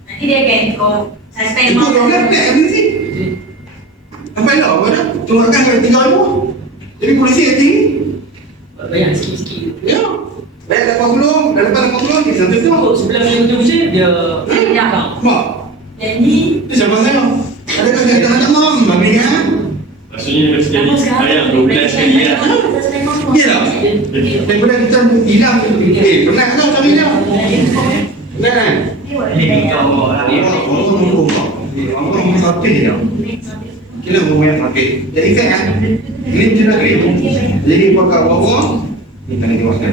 Nanti dia akan kau suspend Ikut kau biar ni sih. Sampai lah apa dah? Tunggukan kalau tinggal rumah. Jadi polisi yang tinggi. Bayar sikit-sikit. Ya. Bayar 80, dah lepas 80, dia sampai tu. Untuk sebelah yang tu je, dia Mak, Jadi tu siapa saya? Adakah dia tak mam? Mami kan? Maksudnya dia mesti apa sekarang bayar ni 12 kali ya. Ya lah. Daripada kita hilang tu. Pernah tak macam hilang? Pernah kan? Orang sakit je. Kira orang yang sakit. Jadi kan? Ini tidak krim. Jadi pakai bawah. Ni tak nak diwaskan.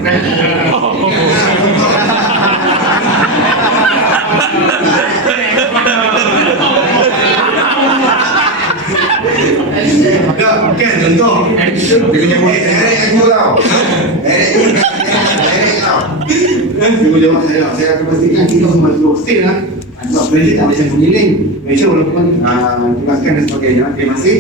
Kan contoh. Dia punya direct aku tau. Direct tau. Dia jawab saya akan pastikan kita semua duduk still lah. Sebab Malaysia tak macam pengiling. Malaysia walaupun tugaskan dan sebagainya, dia masih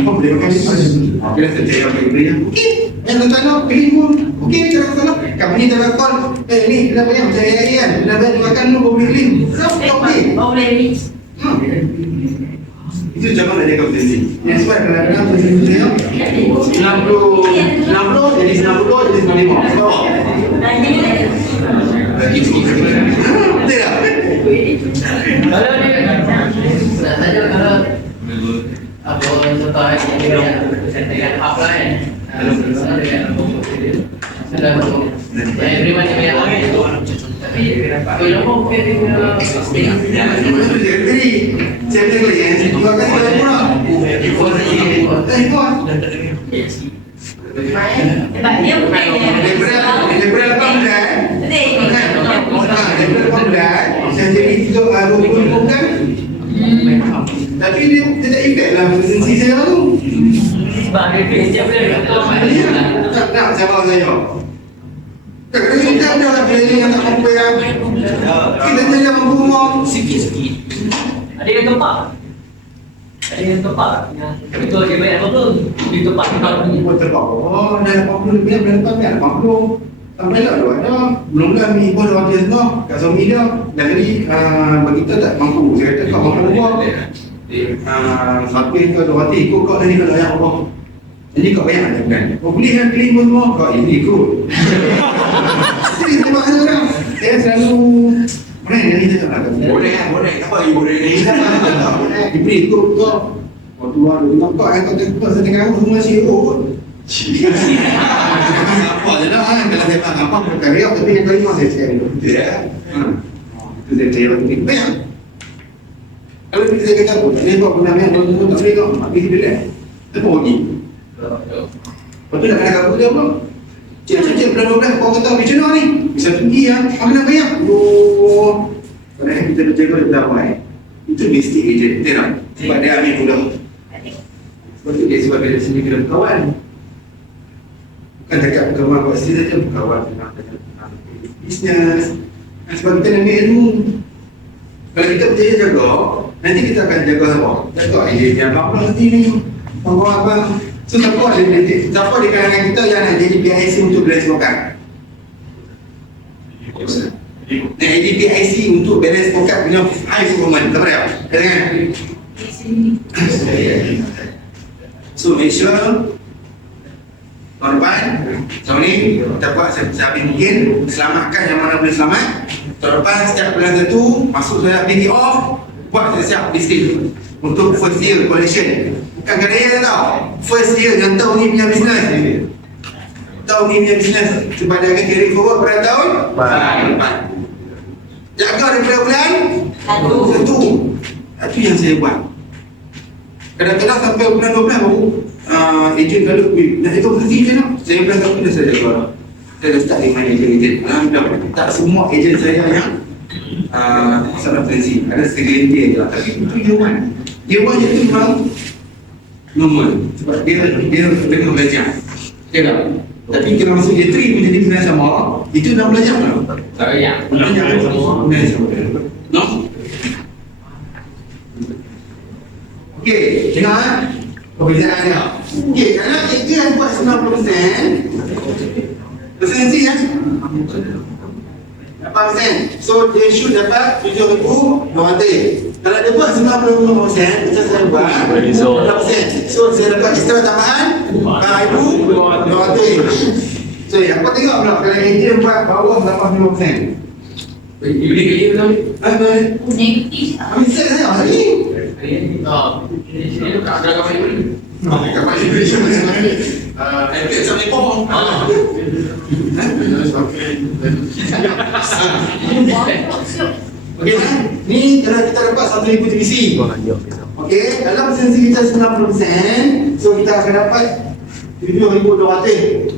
boleh pakai ni. Okey lah, saya cakap bagi beri yang okey. Yang tak tahu, pilih pun. Okey, tak ada masalah. Company tak ada call. Ni, dah bayar macam AI kan. Dah bayar makan lu, baru boleh clean. Kenapa tak boleh? baru boleh reach. Itu macam mana dia kau sendiri. Yang sebab kadang-kadang presiden saya 90 jadi 90 jadi 95. Sebab lagi sikit. Betul tak? Kalau dia Nak tanya kalau apa contoh yang dengan hub lah kan. Kalau everyone yang bayar lagi tapi kalau mau kita Jadi, saya kata yang dua kali saya murah. Ikut. Sebab dia bukan Daripada 8 bulan. Daripada 8 bulan, saya jadi 20 bulan. Tapi dia tak efek lah presidensi saya tu. sebab dia duit setiap bulan. Tak nak sama saya. Kadang-kadang kita ada lah planning yang tak mampu yang kita jangan mampu rumah. Sikit-sikit. Ada yang tempat. Ada yang tempat. Yang betul dia bayar apa? Dia tempat tempat ni. Buat terbang. Oh, dah 80 lebih bulan depan kan? 80. Sampai lah dua ada. Belum lah mi pun orang dia semua. Kat suami dia. Dah tadi bagi kita tak mampu. Saya kata kau mampu rumah. Sampai ke 2 hati ikut kau tadi kalau yang Allah. Jadi kau bayar macam kan? Kau boleh kan claim pun semua? Kau ini ikut. Jadi saya makan orang. Saya selalu boleh dari saya cakap boleh. Apa you boleh ni? Boleh. Diberi ikut kau. Kau keluar dari kau kau saya tengah semua CEO pun. Apa je lah kan. Kalau saya faham apa bukan reok, tapi yang kelima saya cakap dulu. Betul ya? Itu saya cakap waktu ni. Baik. Kalau saya kata apa, tak boleh buat benang yang tak boleh kau. Habis dia lihat. Apa lagi? Lepas tu nak kena kaku dia apa? Cik, bulan 12 kau kata macam mana ni? Bisa tinggi ya. Apa nak bayar? Oh. Padahal kita berjaga dia beramai. Itu mesti agent. Betul tak? Sebab dia ambil pulang. Sebab tu dia sebab dia sendiri kena berkawan. Bukan cakap berkawan buat sini saja, berkawan tentang bisnes. Sebab kita nak ambil ilmu. Kalau kita berjaya jaga, nanti kita akan jaga apa? Jaga agent yang abang nanti ni. Abang. So siapa ada nanti? Siapa di kalangan kita yang nak jadi PIC untuk balance smokan? Nak jadi PIC untuk balance smokan punya high performance. Tak payah? Kalangan? So make sure tahun depan, tahun ni kita buat sehabis mungkin, selamatkan yang mana boleh selamat. Tahun depan setiap bulan satu masuk saya BT off, buat siap listing untuk first year collection. Bukan kadang-kadang tau, first year yang tahun ni punya bisnes, tahun ni punya bisnes sebab dia akan carry forward pada tahun depan. Jaga daripada bulan satu. Itu yang saya buat. Kadang-kadang sampai bulan 12 baru ejen lalu nak jaga berhenti je nak. Saya bilang tak boleh saya jaga. Saya dah start dengan ejen. Tak semua ejen saya yang salah prinsip. Ada segelintir je lah. Tapi itu year one. Year one je tu memang normal. Sebab dia tengah belajar. Ya tak? Tapi kalau masuk year 3 pun jadi benda sama, itu dah belajar tak? Tak payah. Belajar sama. Benda sama. No? Okey, tengok perbezaan dia. Okey, kalau kita yang buat 90%, persensi ya? 8%. So dia should dapat 7,200. Kalau dia buat 95%, macam saya buat 8%. So saya dapat extra tambahan 4,200. So apa tengok pula kalau agent buat bawah 85%. Ibu ni kerja betul? Negatif tak? Habis saya hari ni. Ini tu kat ada kawan ibu ni. Kapan dia beli macam mana? Saya sampai pohon. Okey, ni kalau kita dapat 1,000 TPC. Okey, kalau persensi kita 90%, so kita akan dapat 7,200.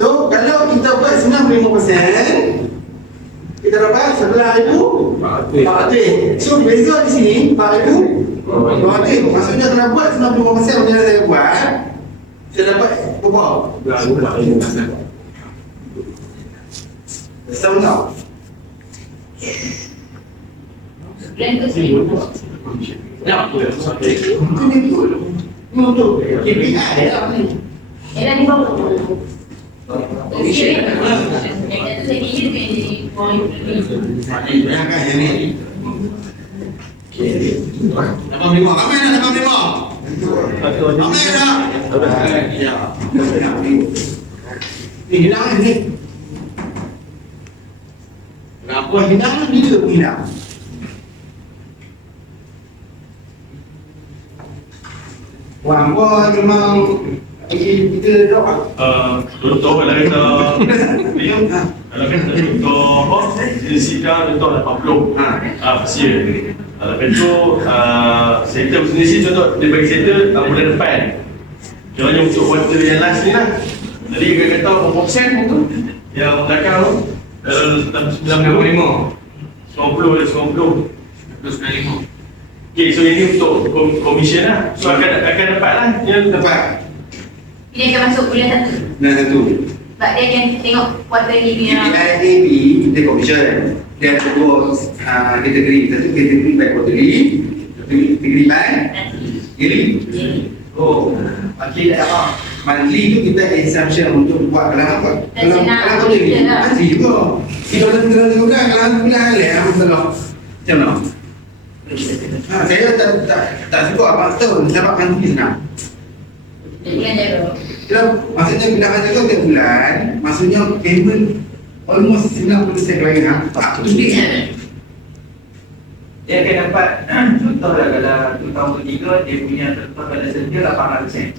So, kalau kita buat 95%, kita dapat 11,400. So, beza di sini 4,200. Maksudnya kalau buat 95% macam yang saya buat, saya dapat berapa? Sama tak? Bulan ke seribu. Itu ni betul. Ini untuk KPI lah ni. Yang ni bawa. Yang tu saya kira tu yang jadi point lebih. Bayangkan yang ni. 85. Ramai nak 85? Ramai tak? Ya. Ni hilang ni. Kenapa hilang? Dia pun hilang. Wang pun memang kita drop lah. Contoh kalau kita kalau kita contoh sisikan contoh 80 pasir. Lepas tu settle sendiri contoh dia bagi settle bulan depan. Contohnya untuk quarter yang last ni lah. Jadi kita kata berapa persen tu yang belakang tu dalam 90 95. Okay, so ini untuk komisen lah. So akan dapat lah. Dia Dapat. Dia akan masuk bulan satu. Bulan satu. Sebab dia akan tengok quarter ni punya. KPI AB dia commission. Dia ada dua kategori. Satu kategori by quarterly, kategori by yearly. Oh, monthly tak apa. Monthly tu kita exemption untuk buat kalau apa? Kalau quarterly monthly juga. Kita ada juga kalau bulan lah masalah. Macam mana? Saya tak suka apa tu sebab monthly senang. Bulan jaga. Kalau maksudnya bila ada tu tiap bulan, maksudnya payment almost 90% lagi tak up to date. dia akan dapat contoh lah kalau tahun ketiga dia punya contoh pada sedia 8%.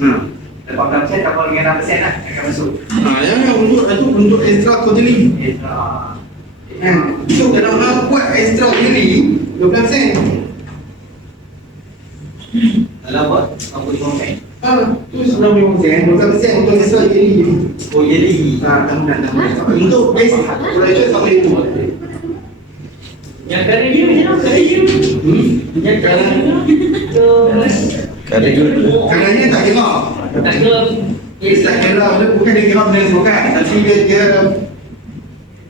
8% tambah dengan 6% lah akan masuk. Ya, untuk extra quarterly. So kalau hang buat extra quarterly 12%. Kalau buat 45%. Tu 95%, 12% untuk extra quarterly. Oh jadi Tahunan. Untuk base collection sampai itu. Yang kali ni macam mana? Kali ni? Yang kali ni? Kadangnya tak kira. Tak kira. Tak kira, bukan dia kira benda bukan, tapi dia kira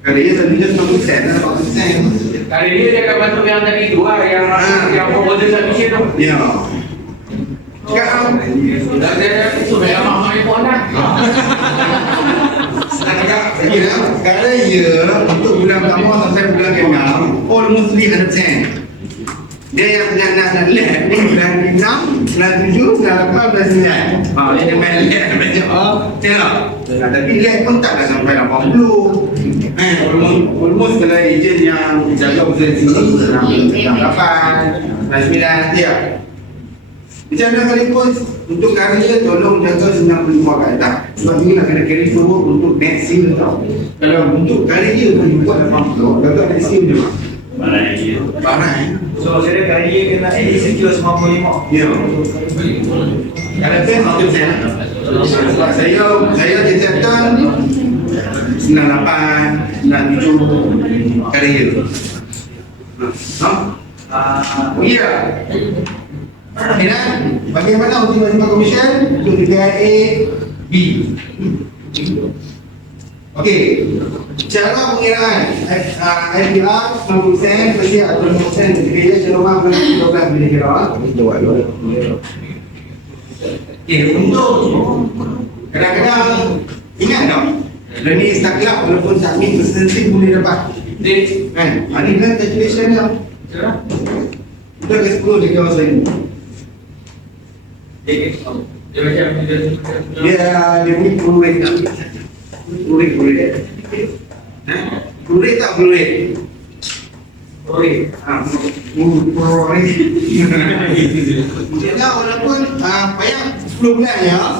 kadangnya selalunya 90% dan 80%. Kali ni dia akan bantu yang tadi tu lah, yang proposal submission tu. Ya. Sekarang Dah dia sudah mak iPhone dah. Sekarang ya untuk bulan pertama sampai bulan ke-6 almost 300%. Dia yang nak lab ni bulan 6, bulan 7, bulan 8, bulan 9. Dia main lab banyak. Tengok. Tapi lab pun taklah sampai 80. Almost kalau ejen yang jaga usaha sini 68, 9 dia. Macam mana sekalipun untuk karya tolong jaga 95 ke atas. Sebab ni nak kena carry forward untuk next year tau. Kalau untuk karya pun buat 80, gagal next year je. Barang. so saya kali kena at least secure 95. Ya. Kalau pen 100%. Sebab saya tetapkan 98, 97 karya. Ya. Bagaimana untuk menerima komisen untuk DPIA B? Okey, cara pengiraan IPR 90% mesti ada 20% DPIA cenderung bulan 12 bila kira. Okey, untuk kadang-kadang ingat tak? Learning start club walaupun submit percentage boleh dapat. Kan? Ini kan calculation dia. Kita ke 10 dia kira selain. Dia macam Dia punya puluh tak? Puluh tak puluh? Dia walaupun payah 10 bulan ya.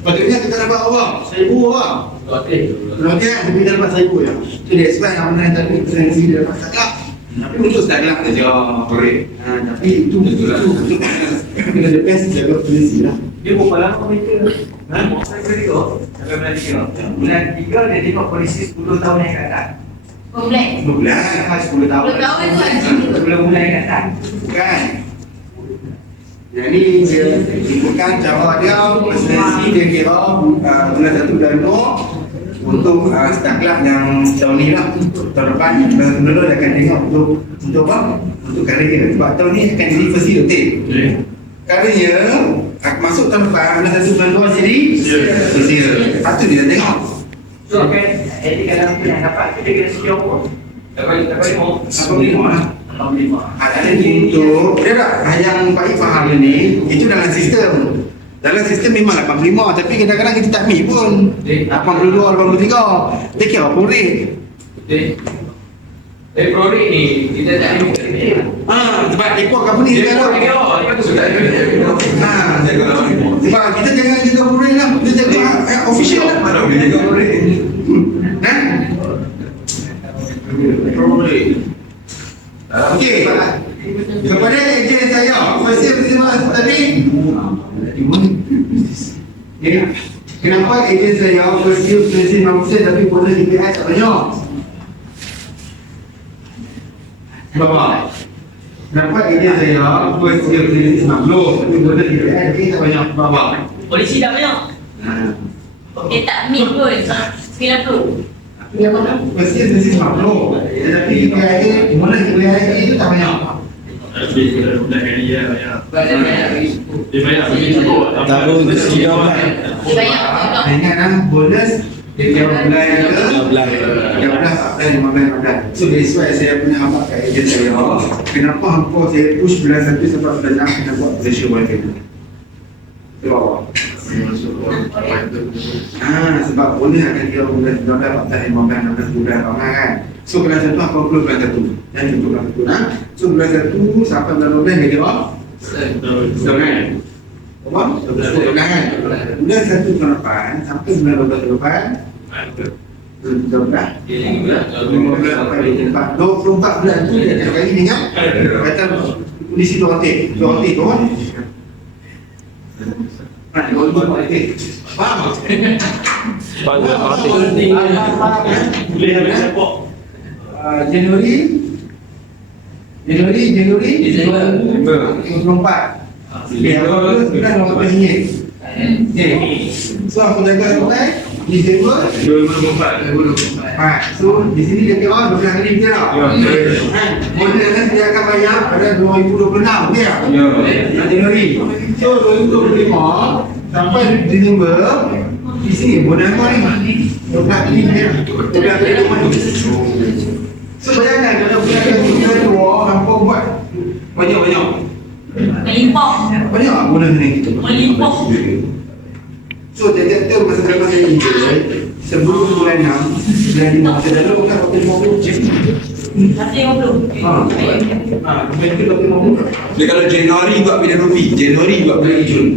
Patutnya kita dapat apa? 1,000 apa? Okey kan? Kita dapat 1,000 ya. So dia sebab yang mana tadi presensi dia dapat start. Tapi untuk start lah saja. Tapi itu kena the best jaga presensi lah. Dia berapa lama mereka? Saya kira sampai bulan 3. Bulan 3 dia tengok polisi 10 tahun yang akan datang. Bulan. 10 bulan. 10 tahun. 10 tahun tu haji. 10 bulan yang akan datang. Bukan. Jadi dia ikutkan cara dia presensi dia kira bulan 1 bulan 2 untuk start club yang tahun ni lah. Tahun depan dulu dia akan tengok untuk apa? Untuk karya. Sebab tahun ni akan jadi first year rotate. Karya masuk tahun depan bulan 1 bulan 2 jadi first year. Patut dia tengok. So kan, jadi kalau yang dapat tu dia kena secure apa? Dapat 85 lah. 85. Ada untuk dia tak yang Pak Ip faham ni itu dalam sistem. Dalam sistem memang 85 tapi kadang-kadang kita tak ambil pun 82, 83. Dia kira apa rate? prorate ni kita tak ada. Sebab ekor company sekarang. Sebab kita jangan jaga prorate lah. Kita jaga official lah. Okey. Kepada ejen saya, first bersama tadi. Kenapa ejen saya first year presensi 90% tapi bonus DPI tak banyak? Bapak, kenapa ejen saya first year presensi 90 tapi bonus DPI tak banyak? Bapak. Polisi tak banyak. Dia tak meet pun 90. Dia apa? First year presensi 90 tapi DPI bonus DPI itu tak banyak. Lebih bulan kali ya banyak. Dia banyak bagi cukup. Tahun ke-13. Dia banyak pun. Ingat lah, bonus dia kira bulan ke 13, 14, 15. So that's why saya punya hampa kat ejen saya. Kenapa hampa saya push bulan 1 sampai bulan 6 kena buat pressure wifi tu? Sebab apa? Sebab boleh akan kira bulan 19, 14, 15 bulan kan. So bulan 1 apa pula bulan 1? Dan itu bulan 1. So bulan 1 sampai bulan 12 dia kira betul kan? Apa? Betul kan? Bulan 1 bulan 8 sampai bulan 12 ke depan 24 bulan tu dia akan kali dengan kata kondisi rotatif tu kan? Faham? Boleh habis sepak. Januari Disember. 24. Okey, apa sudah nak tinggi. Okey. So aku jaga sampai Disember 2024. So di sini dia kira 12 hari betul tak? Ya. Model kan dia akan bayar pada 2026 okey tak? Ya. Januari. So 2025 sampai Disember di sini model kau ni 12 hari dia. 12 hari tu. So bayangkan kalau bulan dua hampa buat banyak-banyak. Melimpah. Banyak bulan ni. Melimpah. So dia masa lepas saya ni sebelum bulan 6, bulan 5 masa lalu bukan waktu 50. Nanti 50. Bulan itu waktu 50. Dia kalau Januari buat pilihan rupi, Januari buat pilihan Jun.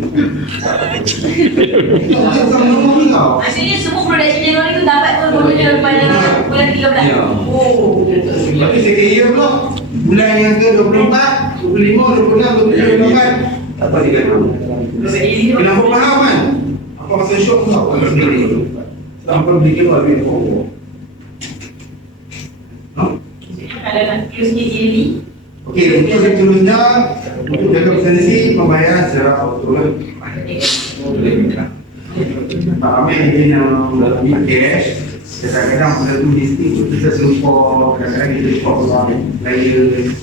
Itu sama ni kau. Maksudnya semua production Januari tu dapat tu pada bulan 13. Ya. Oh. Tapi saya kira pula bulan yang ke 24, 25, 26, 27, 28 dapat 36. Kenapa faham kan? Apa masa syok tau? Sampai beli keluar duit pokok. Kalau nak use JLE. Okey, untuk seterusnya untuk jaga presentasi pembayaran secara auto. Pak Amir dia yang cash. Kadang-kadang pada tu listing tu kita serupa, kadang-kadang kita lupa orang lain.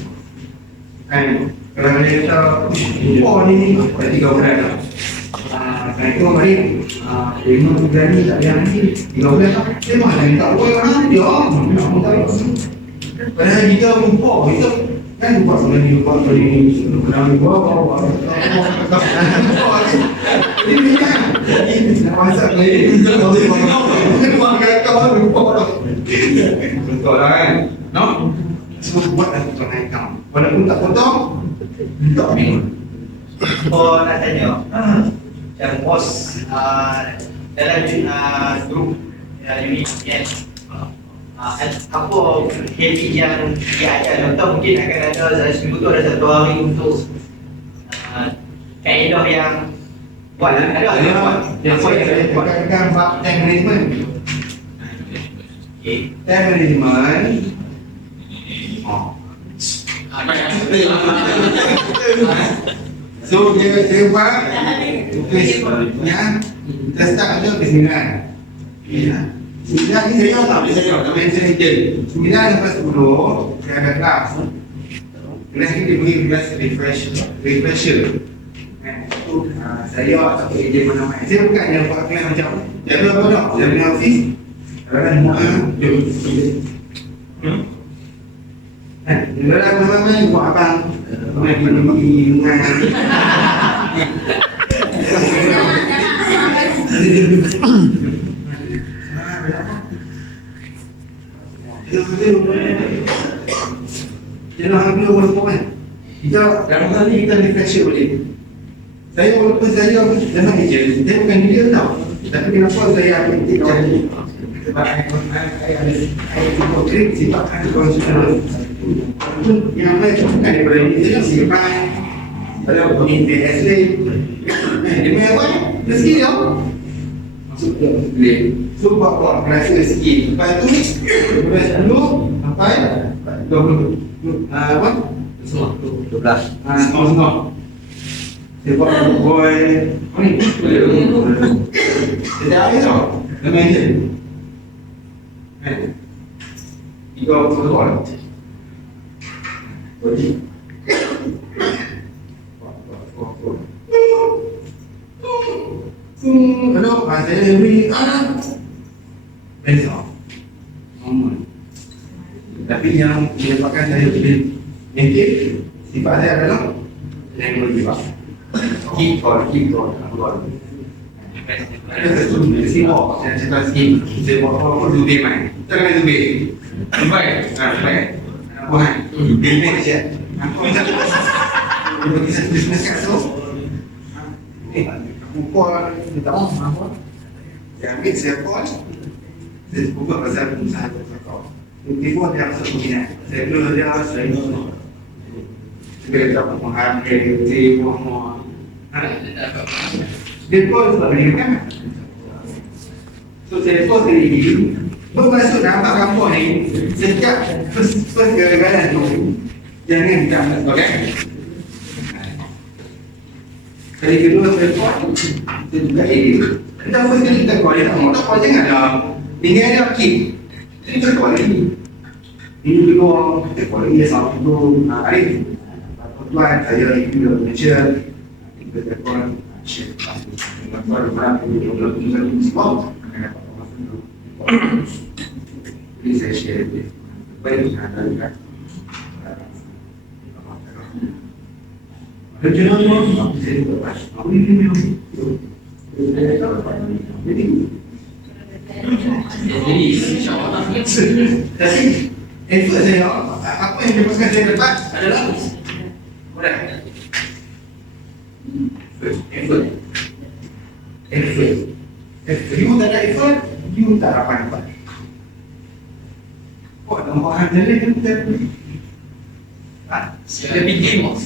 Kan? Kalau kita lupa ni dah 3 bulan dah. Kan itu mari 5 bulan ni tak ada lagi 3 bulan dah. Memang dah minta uang orang dia. Padahal kita lupa, kita kan lupa sebenarnya lupa tadi kenal lupa. Ini kan masa ni lupa kata lupa dah. Betul lah kan? No? Semua buat dah tuan account. Walaupun tak potong, tak bingung. Oh, nak tanya. Yang bos dalam grup unit kan. Apa heavy yang diajar atau mungkin akan ada seminggu tu ada satu hari untuk kaedah yang buat ada Yang apa yang saya buat. tekankan bab time management. Okey. Time management. So dia buat tulis ya. Kita start aja ke 9. Ya. 9 ni saya tak boleh saya tak mention je. 9 sampai 10 dia ada kelas. Kelas ni dia beri kelas refresher. Saya tak boleh je mana-mana. Saya bukan yang buat kelas macam jaga apa tak? Saya punya office. Kadang-kadang jom. Dalam mana-mana buat abang. Main pergi dengan jangan ambil orang kan. Kita dalam hal ni kita refresher boleh. Saya walaupun saya dalam agent, saya bukan dia tau. Tapi kenapa saya ambil tiga ni? Sebab saya ada trik sifat konstitusional. Walaupun yang lain bukan daripada ini, saya simpan. Kalau bunyi PSA, dia punya apa? Rezeki dia. Maksud dia boleh. So buat kerasa rezeki. Lepas tu, lepas 10 sampai 20. Apa? Semua 12. Semua. Saya buat boy. Ni. Dia habis tau. Dia main je. Tiga orang. Bodi. Kalau saya beri besok. Tapi yang menyebabkan saya lebih negatif, sifat saya adalah yang lebih keep on. Ada satu simbol yang cerita sikit. Saya buat apa Zubir mai. Jangan Zubir. Baik. Baik. Bukan. Zubir ni saja. Aku bagi satu bisnes kat tu. Aku call minta apa? Dia ambil saya call. Saya buka pasal usaha kau. Tiba-tiba dia rasa minat. Saya belum dia saya kita tak menghargai semua. Dia call sebab dia kan. So saya call tadi. Bermaksud nampak kampung ni sejak first gala-gala tu jangan tak, okey? Kali kedua saya call, saya juga kita first kali kita call dia tak mau, tak call janganlah. Ini ada kit. Kita call lagi. Ini kedua, kita call lagi sama tu. Arif. Tuan, saya itu dah Malaysia. Kita call share. Kita call berapa ni semua. Jadi saya share dia. Baik ada kan. Kerja apa? Saya buat. Aku ini Jadi insyaAllah Jadi effort saya, apa yang dapatkan saya dapat adalah mudah. Effort. You tak ada effort, you tak dapat. Oh, nampak ada lagi kita. Saya bikin bos.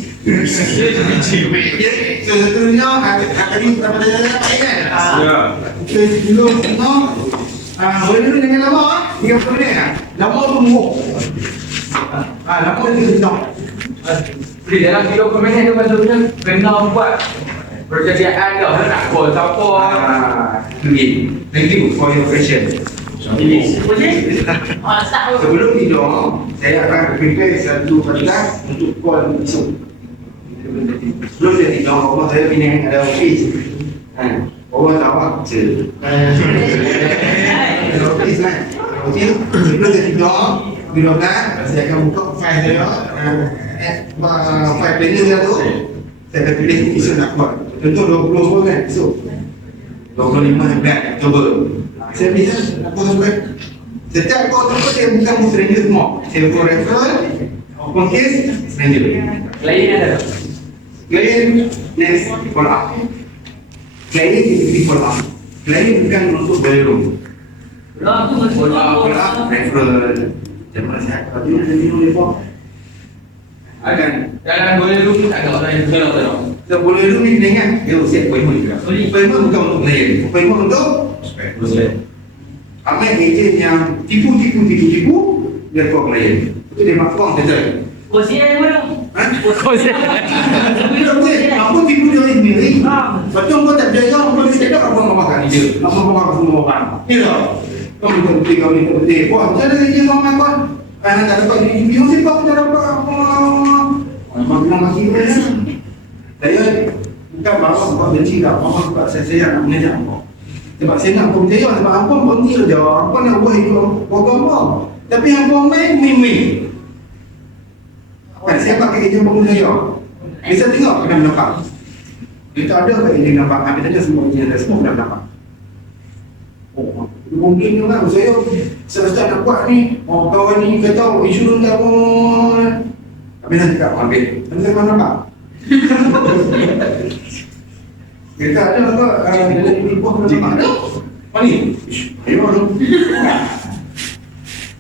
So satunya tadi kita pada jalan kan? Ya. Kita sebelum boleh dulu jangan lama 30 minit ah. Lama tu muruk. Lama tu sedap. Jadi dalam 30 minit tu maksudnya kena buat perjadian dah nak call siapa. Thank you for your question. Sebelum tidur, saya akan prepare satu kertas untuk call esok. Sebelum saya tidur, Allah saya Penang ada office. Allah jawab je. Ada office kan? Okey, sebelum saya tidur, bila saya akan buka file saya, file planner saya tu. Saya akan pilih esok nak buat. Contoh 20 kan esok. 25 Oktober. Saya bisa nak buat setiap kau tu saya bukan stranger semua. Saya buat referral, open case, stranger. Lain ada. Klien next follow up. Klien ini follow up. Klien bukan untuk bayar. Follow up, referral. Jangan saya tadi ni lupa. Akan dalam boleh dulu tak ada orang yang kalau tahu. So boleh dulu ni ingat dia usia appointment juga. Appointment bukan untuk klien. Appointment untuk ramai agent yang tipu dia call klien. Itu dia maklum betul. Kosian yang mana? Apa tipu dia sendiri? Betul kau tak percaya kau boleh cakap apa mau makan dia. Apa mau makan semua orang. Tidak. Kau minta beli kau minta beli. Wah, macam mana dia mau makan? Karena tak dapat dia sih kau tak dapat apa. Makan masih boleh. Saya bukan bawa kau benci tak. Mama buat saya nak mengajar kau. Sebab saya nak kau percaya sebab apa berhenti je. Apa nak buat hidup apa. Tapi apa main. Kan saya pakai ejen bangun saya. Bisa tengok pernah nampak. Kita ada ke ejen nampak. Kami tanya semua ejen semua pernah nampak. Oh, mungkin juga saya selesai nak buat ni. Oh, kawan ni kata insurans tak pun. Kami nak cakap ambil. Nanti pernah nampak. Kita ada ke dalam ibu pernah nampak ada? Mana ni? Ayo dong.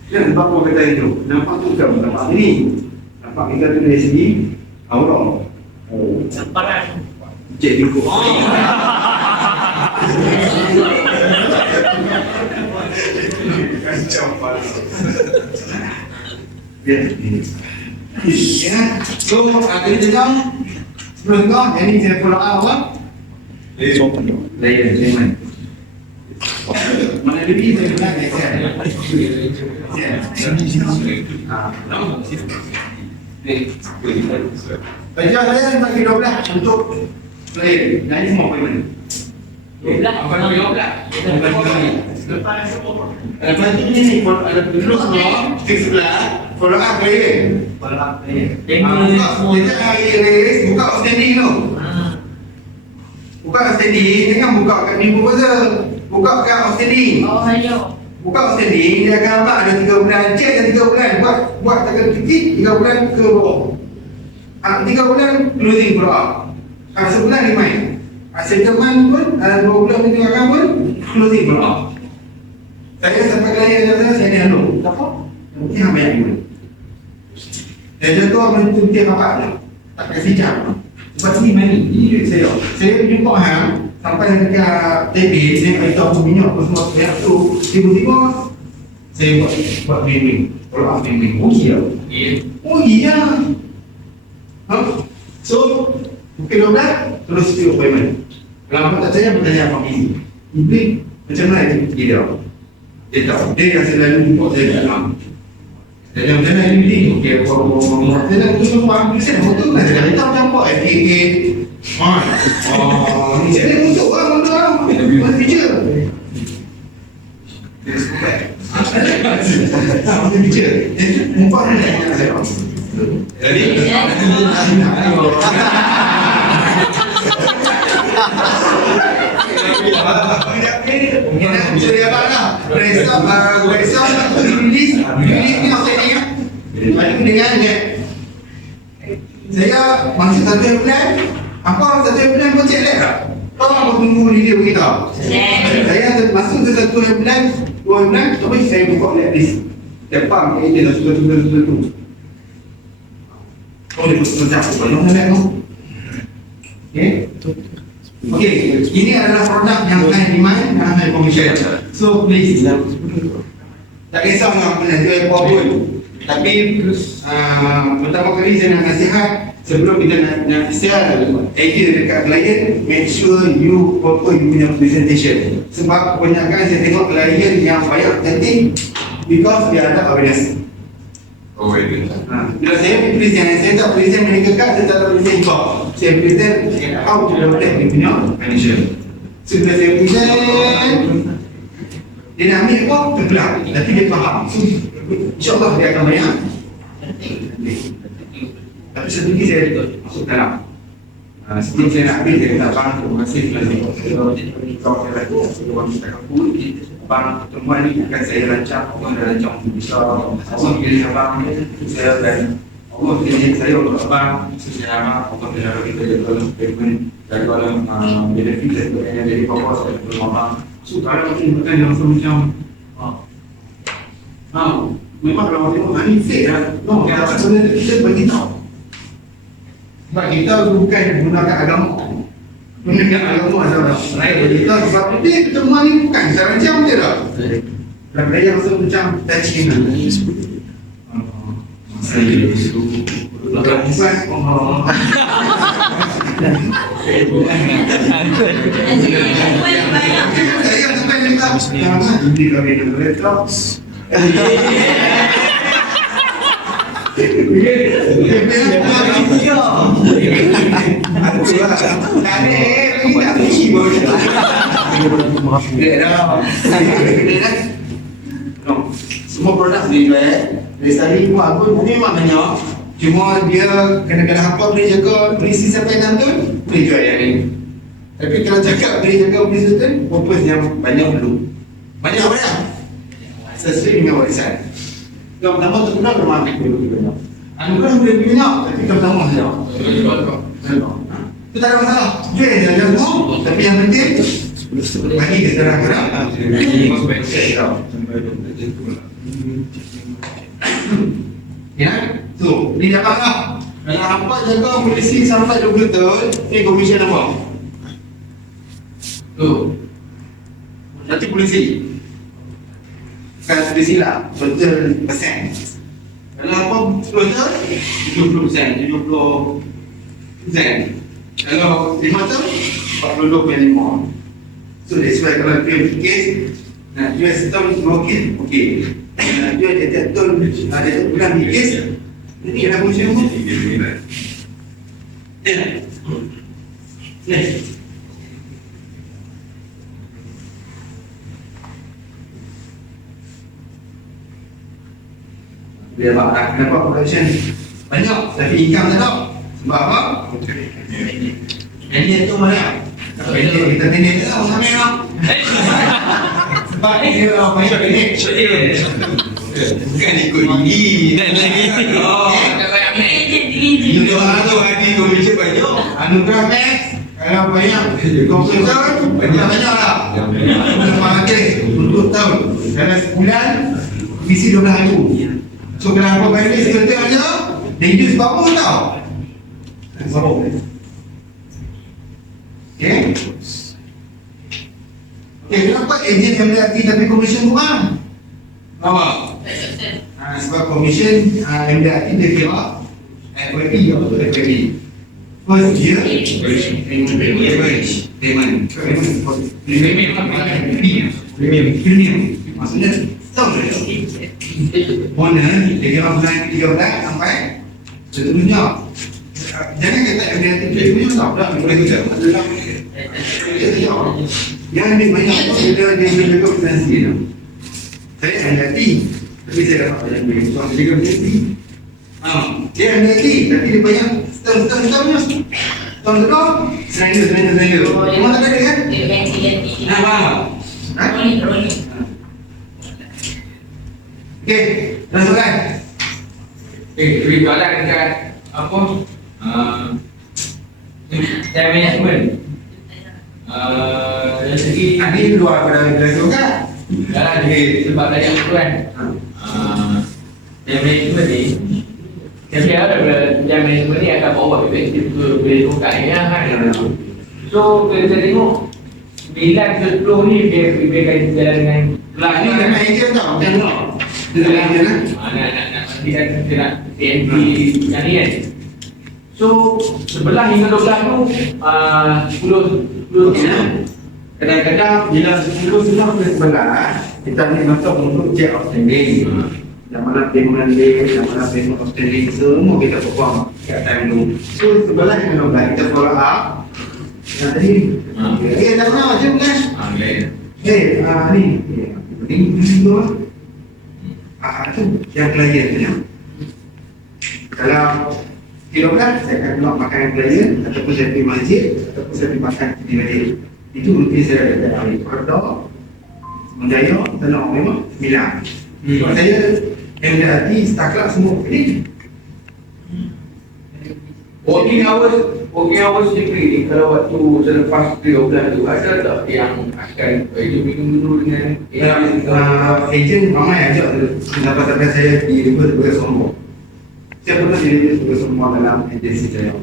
Jangan nampak apa kata itu. Nampak tu bukan nampak ni. Nampak kita tu dari segi awal. Oh, Semparan. Jadi kok. Kacau paling. Ya. So, tadi dengar sebelum kau, ini saya follow up apa? Lain. Mana lebih saya bilang Baca saya bagi 12 untuk player. Dan ini semua payment. 12 apa nak 12? Lepas ini ada dulu semua fix sebelah follow up player. Tengok Kita hari race buka outstanding tu. Buka outstanding, jangan buka kat new proposal. Buka kat outstanding. Oh, hanya. Buka outstanding, dia akan nampak ada 3 bulan. Cek yang 3 bulan. Buat tekan titik, 3 bulan ke bawah. 3 bulan closing follow up. Sebulan remind. Settlement pun 2 bulan meninggalkan pun closing follow up. Saya sampai klien saya ni lalu. Tak apa? Mungkin apa yang ini. Dan jatuh menentukan apa ada. Tak kasih jam. Sebab sini money. Ini duit saya. Saya jumpa hang sampai dekat TB, saya beritahu aku minyak apa semua saya tu. Tiba-tiba saya buat bimbing. Follow up bimbing. Oh iya. Oh iya. So, mungkin 12 terus view appointment. Kalau tak saya bertanya apa ini. Ini macam mana dia? Dia tahu. Dia yang selalu jumpa saya dalam. Dan macam mana ini? Okey, saya nak tunggu faham saya nak betul kan? Saya tahu campur FAA. Ni saya untuk orang benda orang. Mana picture? Mana picture? Mumpah ni saya. Jadi Mungkin bisa dia abang lah. Result release ni outstanding kan. Balik dengan dia. Saya masuk 1 bulan. Apa 1 bulan pun cek tak? Kau apa tunggu dia beritahu. Saya masuk ke 1 bulan, 2 bulan, tapi saya buka lihat list. Depan dia dah sudah tu. Kau dia betul-betul belum nak tu. Okey, ini adalah produk yang high demand dan high commercial. So please, tak kisah nak jual apa pun. Tapi pertama kali saya nak nasihat, sebelum kita nak share idea dekat klien, make sure you proper you punya presentation. Sebab kebanyakan saya tengok klien yang banyak cantik because dia ada awareness. Bila saya present, saya tak present medical card, saya tak present job. Saya present how to protect dia punya financial. So bila saya present, dia nak ambil apa? Terbelah. Tapi dia faham. So insyaAllah dia akan banyak. Tapi satu lagi saya masuk dalam. Sebelum saya nak ambil, saya kata abang, terima kasih telah kau saya lagi. Sebelum kita kampung, abang pertemuan ni akan saya rancang. Abang dah rancang untuk bisa. Abang pilih abang, saya dan Allah pilih saya untuk abang. Saya amat, Allah berharap kita dalam payment dan dalam benefit dan sebagainya. Jadi apa saya belum abang. So kalau mungkin bukan yang macam memang kalau orang tengok ni fake lah. No, sebenarnya kita bagi tahu. Sebab kita bukan menggunakan agama. Menggunakan agama adalah lain. Kita sebab dia pertemuan ni bukan cara macam dia dah. Dan dia rasa macam touching lah. Saya itu bukan saya sampai minta ini kami nak berita. Semua produk dijual. Dari tadi aku memang banyak. Cuma dia kena apa boleh jaga berisi sampai 6 tahun boleh jual yang ni. Tapi kalau cakap boleh jaga berisi tu, purpose yang banyak dulu. Banyak apa ya? Sesuai dengan warisan. Yang pertama terkenal rumah ambil dulu banyak. Anugerah boleh banyak, tapi yang pertama saja. Itu tak ada masalah. Jual je ada semua, tapi yang penting bagi kesedaran. Ya, tu, ni dapatlah. Kalau apa jaga polisi sampai 20 tahun, ni komisen apa? Tu. Nanti polisi. Bukan polisi lah, betul persen. Kalau apa 10 tahun, 70%, 70%. Kalau 5 tahun, 42.5. So that's why kalau dia case, nak jual setahun mungkin, okey. Nak jual dia tiap tahun, ada tiap bulan di case, jadi ada fungsi apa? Dia bakal kenapa production banyak tapi income tak ada. Sebab apa? Yang ni tu mana? Kita manage lah Abang Amir lah. Sebab dia lah banyak manage. Bukan ikut gigi. Dan lagi. Oh, Agent. dia orang tu hadi komisen banyak. Anugerah Max, kalau banyak komputer, banyak-banyak lah. Lepas nanti, untuk tahun. Dalam sebulan, isi 12,000. So kalau apa bayar ni, sebentar aja, dia use berapa tau? Berapa? Okay? Okay, kenapa ejen MDRT tapi komisen kurang? Kenapa? Sebab komisen MDRT dia kira FYP apa tu FYP? First year premium. Maksudnya setahun saja. Bonus dia kira bulan 13 sampai seterusnya. Jangan kata MDRT premium tau, dah boleh kita. Yang ambil banyak dia jaga finansi tu. Saya MDRT tapi saya dapat banyak duit. So saya jaga finansi. Dia MDRT tapi dia banyak setahun-setahunnya. Tahun kedua senaga. Memang tak ada kan? Faham? Rolling. Okey, dah soalan. Lebih soalan dekat apa? Time management. Dari segi Tadi luar pada kelas kan? jalan sebab banyak tu kan. Time management ni saya kira time management ni akan bawa efektif ke boleh tukar ya kan. So kita tengok 9 ke 10 ni biar jalan dengan Lah ni kan manager tau, macam tu. Dia tak manager lah. nak pastikan kita nak TNT yang ni kan. So 11 hingga 12 tu 10 Kadang-kadang bila 10 sudah ke 11, kita ni masuk untuk check outstanding. Yang mana payment day, yang mana payment outstanding, semua kita perform kat time tu. So 11 hingga 12 kita follow up. Yang tadi, dah pernah macam kan? Ni tu lah. Tu yang klien punya. Kalau 13 saya akan keluar makan yang klien, ataupun saya pergi masjid, ataupun saya pergi makan di masjid. Itu rutin saya ada dalam koridor Menjaya, tenang memang 9. Sebab saya MDRT, setakat semua ini. Working hours degree ni kalau waktu selepas 13 tu ada tak yang akan minum dulu dengan Ejen ramai ajak tu. Sampai saya deliver sebagai sombong. Saya pernah deliver sebagai sombong dalam agensi saya.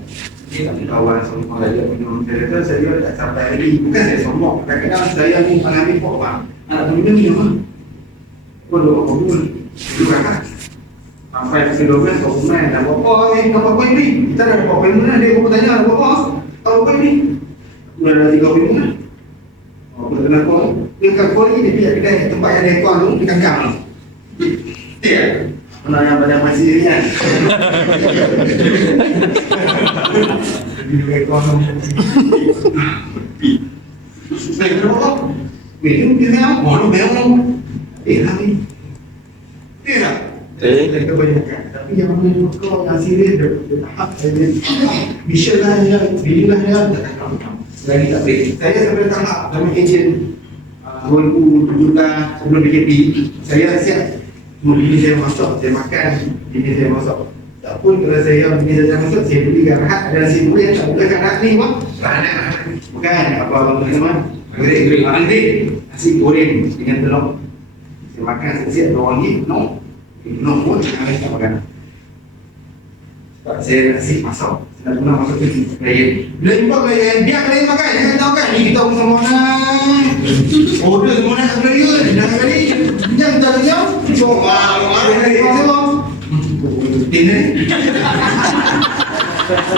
Kawan sombong aja minum. Saya kata saya tak sampai lagi. Bukan saya sombong. Kadang-kadang saya ni mengambil pok bang. Anak minum lah. Kau dua pun. Dulu kakak. Sampai ke 12 kau main dah apa ni? Kita dah apa mana dia pun tanya apa? Apa ni? Dah 3 minggu lah. Oh, kenapa? Dia kat kau ni dia pergi kedai tempat yang ada aircon tu di kangkang. Dia. Mana yang pada masih kan? Di aircon tu. Saya kenapa? Minum dia mau memang. Hari. Dia. Mereka banyak makan. Tapi yang mana kau yang serius dia tahap saya mission lah dia tak tahu. Lagi tak boleh. Saya sampai tahap dalam ejen 2017 sebelum PKP saya siap bini saya masuk, saya makan, bini saya masuk. Tak pun kalau saya bini saya masuk, saya beli rahat ada nasi goreng tak boleh kat rahat ni apa? Rahat. Bukan apa abang teman. Goreng. Nasi goreng dengan telur. Saya makan siap RM2. No pun jangan tak makan. Sebab saya nasi masuk. Saya nak masuk ke klien. Bila jumpa klien, biar klien makan. Jangan tahu kan, ni kita pun semua nak order semua nak klien. Dah kali, jangan kita diam. So, klien semua. Rutin ni.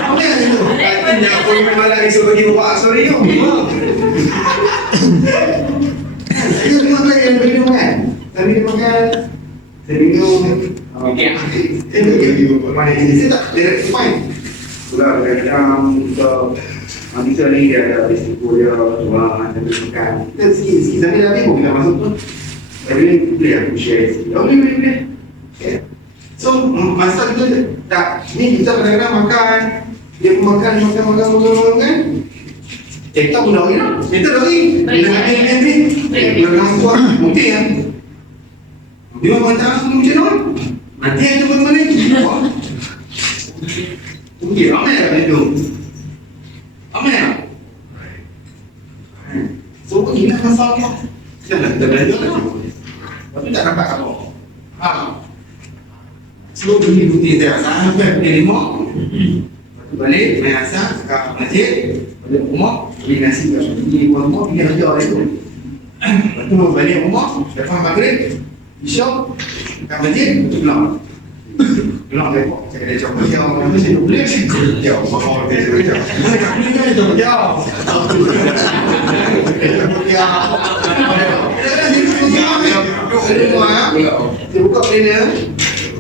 Apa yang itu? Katanya aku malah esok bagi bawa sorry tu. Saya tengok klien bagi dia makan. Tapi dia makan. Saya minum. Saya tak direct fine. Sudah kadang-kadang kita ni dia ada risiko dia cuma ada makan. Kita sikit sambil habis pun kita masuk tu. Tapi boleh aku share sikit. Boleh. Okay. So masa kita tak ni kita kadang-kadang makan dia pun makan kan. Cerita pun dah lagi lah. Cerita dah lagi. Dengan ni. Belakang kuat. Mungkin kan. Dia orang tak langsung macam mana? Nanti ada bagaimana lagi? Mungkin ramai lah benda tu. Ramai lah. So, begini lah masalah. Kita belajar lah. Tapi tak dapat apa. So, begini rutin saya. Sampai pukul 5. Lepas tu balik, main asal, kat masjid. Balik rumah, beli nasi kat pergi rumah, pergi kerja hari tu. Lepas tu balik rumah, lepas maghrib, Isyak, kat masjid, pulang. Pulang tengok, saya ada cakap jauh, nama saya tak boleh. Jauh, bakal dia cakap jauh. Mana tak boleh kan, cakap jauh. Cakap jauh. Saya buka planner,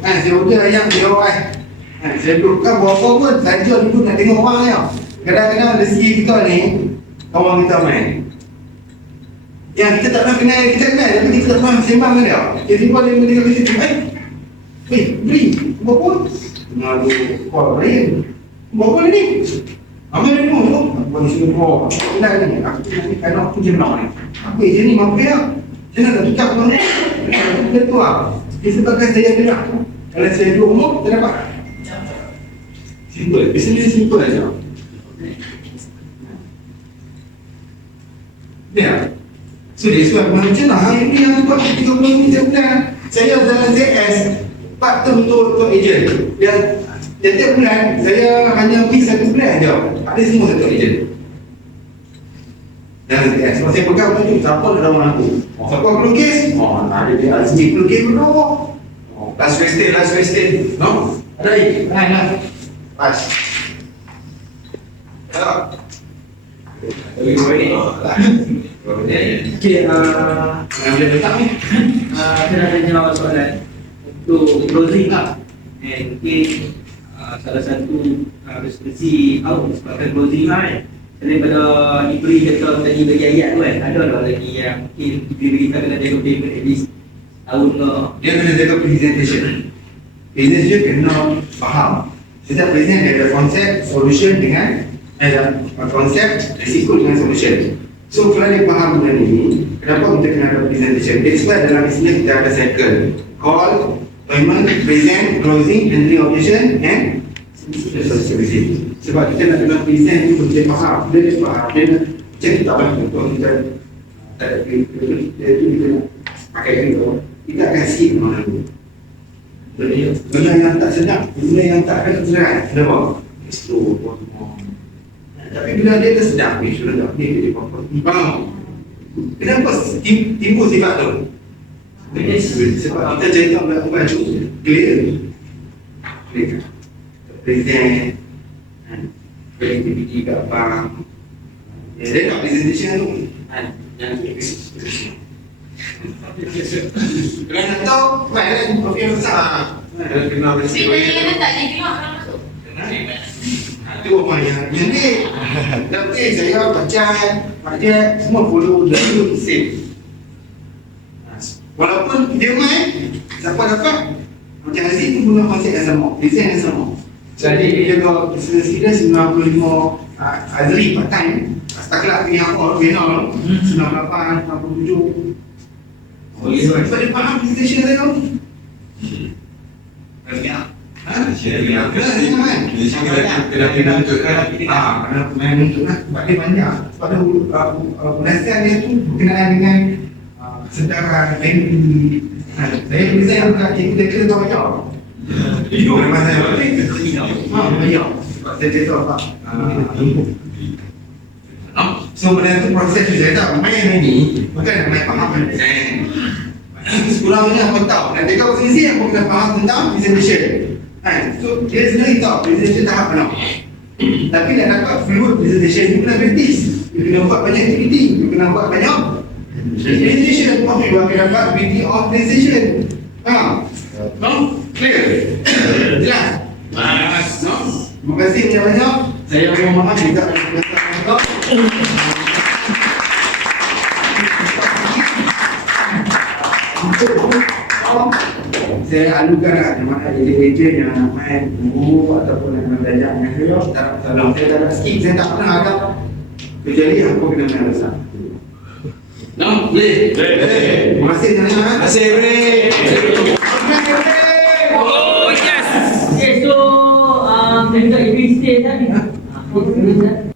saya order ayam DIY. Saya dudukkan berapa pun, saja duduk nak tengok orang ni. Kadang-kadang rezeki kita ni, kawan kita main. Yang kita tak pernah kenal, kita kenal tapi kita tak pernah sembang dengan dia. Dia tiba dia mendengar kita tu, beli, berapa? Ngadu, kau beri. Berapa ni? Amal ni tu, aku bagi Singapura. Kenal ni, aku nanti kanak aku jenang ni. Apa je ni, mampu ya? Jenang dah tukar kau ni. Dia tu lah. Disebabkan saya kenal. Kalau saya duduk rumah, saya dapat. Simple, bisnes simple aja. Dia. So dia suap macam lah, hari ni yang buat 30 minit sebulan. Saya dalam ZS, part tu untuk ejen. Dan setiap bulan, saya hanya pergi 1 bulan je. Ada semua satu ejen. Dalam ZS, kalau saya pegang tu, siapa nak lawan aku? Siapa aku lukis? Tak ada dia, Azmi pelukis pun dah. Last question. No? Ada lagi? Nah. Pas. Tak. Okay, boleh letak ni. Saya nak jawab soalan untuk closing lah. Mungkin salah satu resolusi awak sebabkan closing lah kan. Daripada diberi kata tadi bagi ayat tu kan, ada tak lagi yang mungkin diberi kita kena jaga payment at least tahun ke? Dia kena jaga presentation. Presentation kena faham. Setiap present dia ada konsep, solution dengan konsep, risiko dengan solution. So kalau dia faham benda ni, kenapa kita kena ada presentation? That's why dalam bisnes kita ada cycle. Call, appointment, present, closing, entry objection and solution. Sebab kita nak dalam present ni untuk dia faham. Dia faham, dia nak macam kita lah untuk kita tak ada kita nak pakai itu. Kita akan skip mana tu. Benda yang tak sedap, benda yang tak ada kesedaran. Kenapa? Explore. Tapi bila dia tersedap, dia sudah tak boleh jadi property. Faham? Kenapa timbul sifat tu? Sebab kita cerita belakang baju, clear. Present, creativity kat bank. Dia tak presentation tu. Yang presentation. Kalau nak tahu, baik kan? Kopi yang besar. Kena bersih. Tapi tak dia tengok orang masuk. Itu apa yang jadi. Tapi saya baca semua follow dulu save. Walaupun dia main, siapa dapat? Macam Aziz pun guna konsep yang sama, design yang sama. Jadi dia jaga presiden 95 Azri part time. Setakat pilih apa, final 98, 97. Sebab dia faham presentation saya tu. Kena main untuk lah. Sebab dia banyak. Sebab dia penasihat dia tu berkenaan dengan sedaran, family. Saya present bukan cikgu dia kena tahu banyak. Memang saya banyak. Sebab saya cerita apa. So benda tu proses tu saya tahu. Main ni bukan nak main faham design. Sekurang-kurangnya apa tahu. Dan dekat posisi yang kena faham tentang presentation. So dia sendiri tahu presentation tahap mana. Tapi nak dapat fluid presentation, you kena practice. You kena buat banyak aktiviti. You kena buat banyak presentation. You kena dapat activity of presentation. No? Clear? Jelas? No? Terima kasih banyak-banyak. Saya mohon maaf juga. Saya alukan lah mana jadi ejen yang nak main guru ataupun yang nak belajar dengan saya tak ada masalah. Saya tak ada skip, saya tak pernah agak Kecuali aku kena main besar. No, boleh. Terima kasih Nana. Terima kasih, Bre. Oh, yes. Okay, so, kita isi tadi.